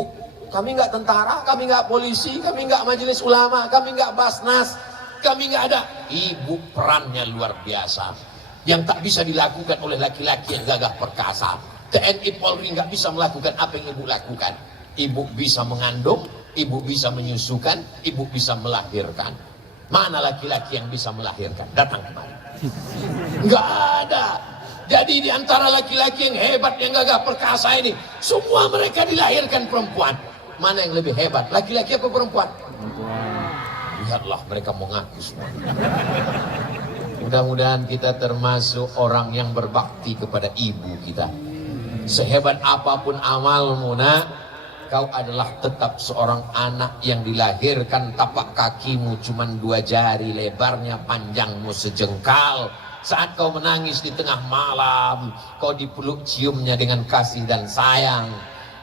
kami nggak tentara, kami nggak polisi, kami nggak majelis ulama, kami nggak basnas, kami nggak ada. Ibu perannya luar biasa, yang tak bisa dilakukan oleh laki-laki yang gagah perkasa. TNI Polri nggak bisa melakukan apa yang ibu lakukan. Ibu bisa mengandung, ibu bisa menyusukan, ibu bisa melahirkan. Mana laki-laki yang bisa melahirkan? Datang kemari. Nggak ada. Jadi di antara laki-laki yang hebat, yang gagah perkasa ini, semua mereka dilahirkan perempuan. Mana yang lebih hebat, laki-laki apa perempuan? Lihatlah mereka mengaku semua. Mudah-mudahan kita termasuk orang yang berbakti kepada ibu kita. Sehebat apapun amalmu nak, kau adalah tetap seorang anak yang dilahirkan tapak kakimu cuma 2 jari, lebarnya panjangmu sejengkal. Saat kau menangis di tengah malam, kau dipeluk ciumnya dengan kasih dan sayang.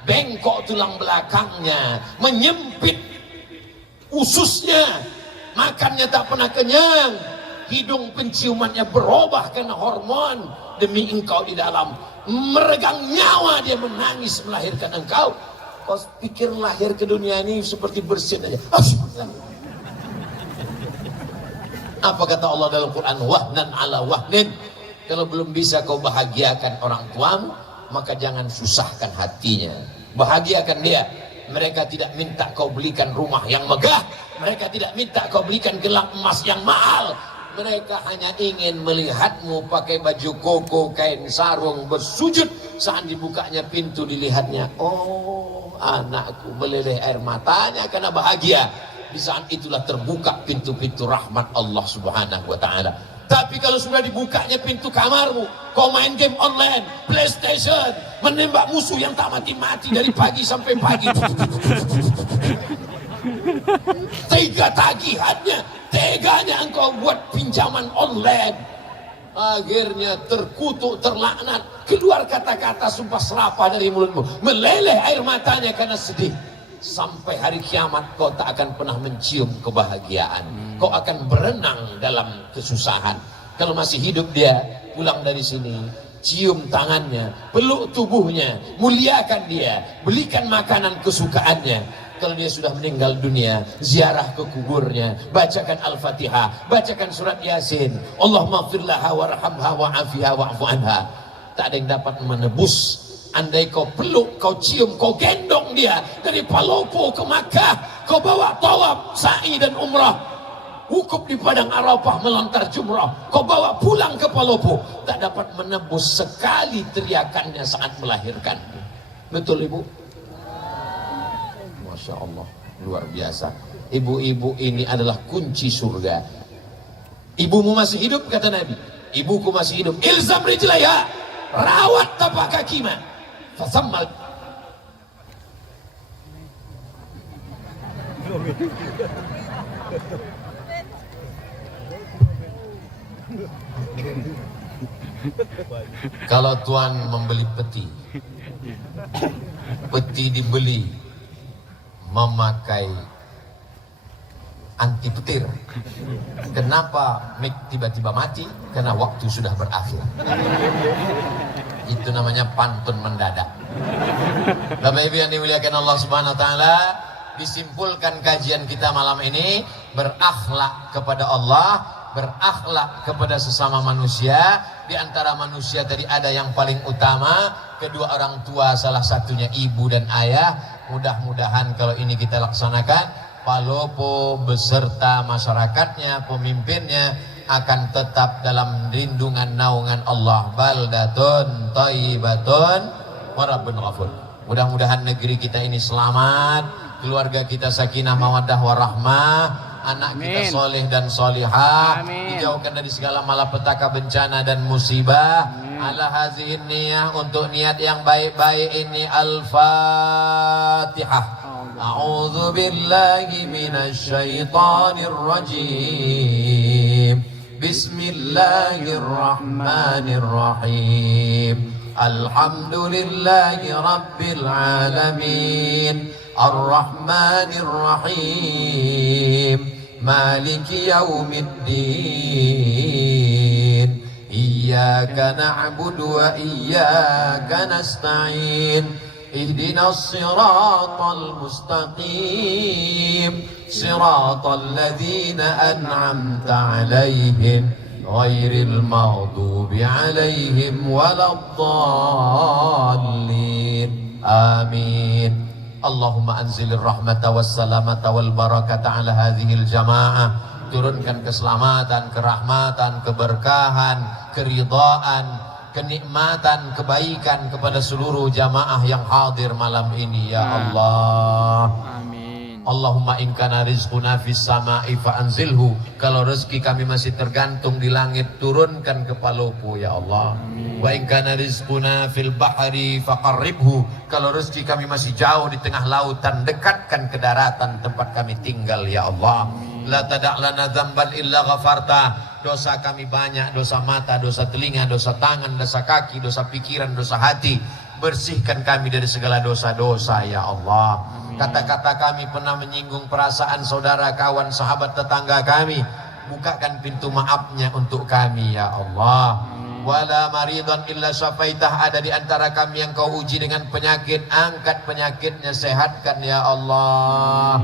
Bengkok tulang belakangnya, menyempit ususnya, makannya tak pernah kenyang. Hidung penciumannya berubah karena hormon demi engkau di dalam. Meregang nyawa dia menangis melahirkan engkau. Kau pikir lahir ke dunia ini seperti bersin aja. Apa kata Allah dalam Quran? Wahnan ala wahnin. Kalau belum bisa kau bahagiakan orang tuamu, maka jangan susahkan hatinya. Bahagiakan dia. Mereka tidak minta kau belikan rumah yang megah, mereka tidak minta kau belikan gelang emas yang mahal. Mereka hanya ingin melihatmu pakai baju koko, kain sarung, bersujud. Saat dibukanya pintu, dilihatnya, oh anakku, meleleh air matanya karena bahagia. Di saat itulah terbuka pintu-pintu rahmat Allah Subhanahu wa ta'ala. Tapi kalau sudah dibukanya pintu kamarmu, kau main game online, PlayStation, menembak musuh yang tak mati-mati dari pagi sampai pagi. Tega tagihannya, teganya engkau buat pinjaman online. Akhirnya terkutuk, terlaknat, keluar kata-kata sumpah serapah dari mulutmu, meleleh air matanya karena sedih. Sampai hari kiamat kau tak akan pernah mencium kebahagiaan. Kau akan berenang dalam kesusahan. Kalau masih hidup dia, pulang dari sini, cium tangannya, peluk tubuhnya, muliakan dia, belikan makanan kesukaannya. Kalau dia sudah meninggal dunia, ziarah ke kuburnya, bacakan Al-Fatihah, bacakan surat Yasin. Allahumma firlaha warhamha wa'afiha wa'fu anha. Tak ada yang dapat menebus. Andai kau peluk, kau cium, kau gendong dia dari Palopo ke Makkah, kau bawa tawaf, sa'i dan umrah, wukuf di padang Arafah, melontar jumrah, kau bawa pulang ke Palopo, tak dapat menebus sekali teriakannya saat melahirkan. Betul ibu? Masya Allah. Luar biasa. Ibu-ibu ini adalah kunci surga. Ibumu masih hidup, kata Nabi. Ibuku masih hidup. Ilzam rijlaiha, rawat tapak kaki ma. Fasammal. Kalau tuan membeli peti, peti dibeli memakai anti petir. Kenapa mik tiba-tiba mati? Karena waktu sudah berakhir. Itu namanya pantun mendadak. Bapak Ibu yang dimuliakan Allah Subhanahu wa taala, disimpulkan kajian kita malam ini, berakhlak kepada Allah, berakhlak kepada sesama manusia. Di antara manusia tadi ada yang paling utama, kedua orang tua, salah satunya ibu dan ayah. Mudah-mudahan kalau ini kita laksanakan, Palopo beserta masyarakatnya, pemimpinnya akan tetap dalam lindungan naungan Allah. Baldatun thayyibatun wa rabbun ghafur. Mudah-mudahan negeri kita ini selamat, keluarga kita sakinah mawaddah warahmah, anak kita soleh dan solihah, dijauhkan dari segala malapetaka, bencana dan musibah. Ala hazihin niyah, untuk niat yang baik-baik ini. Al-Fatihah. A'udzu billahi minasy syaithanir rajim. Bismillahirrahmanirrahim. Alhamdulillahi rabbil alamin. Ar-Rahmanir Rahim. Maliki yaumiddin. Iyyaka na'budu wa iyyaka nasta'in. Ihdinas siratal mustaqim. Siratal ladzina an'amta 'alaihim ghairil maghdubi 'alaihim waladdallin. Amin. Allahumma anzilir rahmata wassalamata wal barakata ala hadhil jamaah. Turunkan keselamatan, kerahmatan, keberkahan, keridhaan, kenikmatan, kebaikan kepada seluruh jamaah yang hadir malam ini ya Allah. Amin. Allahumma in kana rizquna fis sama'i fa anzilhu. Kalau rezeki kami masih tergantung di langit, turunkan ke Palopo ya Allah. Wa in kana rizquna fil bahri faqarribhu. Kalau rezeki kami masih jauh di tengah lautan, dekatkan ke daratan tempat kami tinggal ya Allah. La tada' lana dzamban illa ghafarta. Dosa kami banyak, dosa mata, dosa telinga, dosa tangan, dosa kaki, dosa pikiran, dosa hati. Bersihkan kami dari segala dosa-dosa ya Allah. Kata-kata kami pernah menyinggung perasaan saudara, kawan, sahabat, tetangga kami, bukakan pintu maafnya untuk kami ya Allah. Wala maridan illa syafaitah. Ada di antara kami yang kau uji dengan penyakit, angkat penyakitnya, sehatkan ya Allah.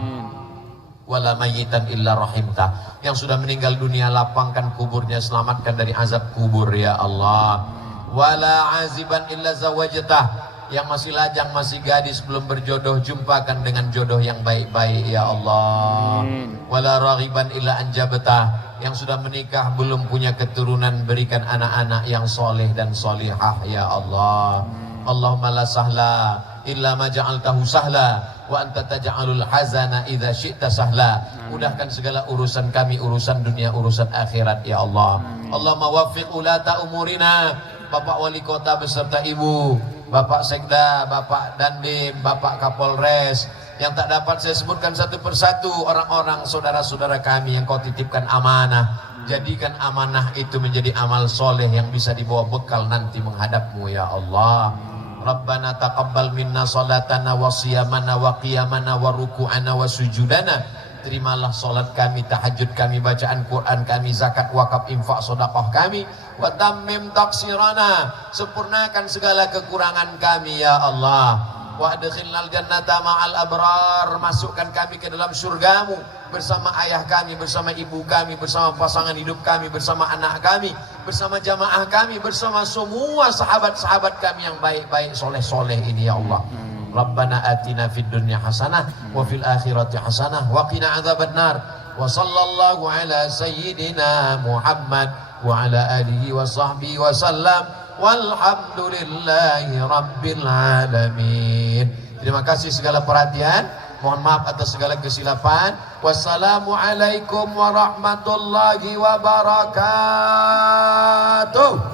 Wala mayyitan illa rahimtah. Yang sudah meninggal dunia, lapangkan kuburnya, selamatkan dari azab kubur ya Allah. Wala aziban illa zawajtah. Yang masih lajang, masih gadis, belum berjodoh, jumpakan dengan jodoh yang baik-baik ya Allah. Wala raghiban illa anjabtah. Yang sudah menikah belum punya keturunan, berikan anak-anak yang soleh dan solihah ya Allah. Allahumma la sahla illa ma ja'altahu sahla wa anta taj'alul hazana idza syi'ta sahla. Mudahkan segala urusan kami, urusan dunia, urusan akhirat ya Allah. Allahumma waffiq ulata umurina. Bapak Wali Kota beserta Ibu, Bapak Sekda, Bapak Dandim, Bapak Kapolres, yang tak dapat saya sebutkan satu persatu, orang-orang saudara-saudara kami yang kau titipkan amanah. Jadikan amanah itu menjadi amal soleh yang bisa dibawa bekal nanti menghadapmu ya Allah. Rabbana taqabbal minna salatana wa siyamana wa qiyamana wa ruku'ana wa sujudana. Terimalah salat kami, tahajud kami, bacaan Quran kami, zakat, wakaf, infak, sedekah kami. Wa tammim taqsirana. Sempurnakan segala kekurangan kami ya Allah. Wa adkhilnal jannata ma'al abrar. Masukkan kami ke dalam surgamu bersama ayah kami, bersama ibu kami, bersama pasangan hidup kami, bersama anak kami, bersama jamaah kami, bersama semua sahabat-sahabat kami yang baik-baik, soleh-soleh ini ya Allah. Rabbana atina fid dunya hasanah wa fil akhirati hasanah wa qina adzabannar. Wa sallallahu ala sayyidina Muhammad wa ala alihi wa sahbihi wa sallam. Walhamdulillahi rabbil alamin. Terima kasih segala perhatian. Mohon maaf atas segala kesilapan. Wassalamualaikum warahmatullahi wabarakatuh.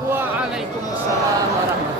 Waalaikumsalam warahmatullahi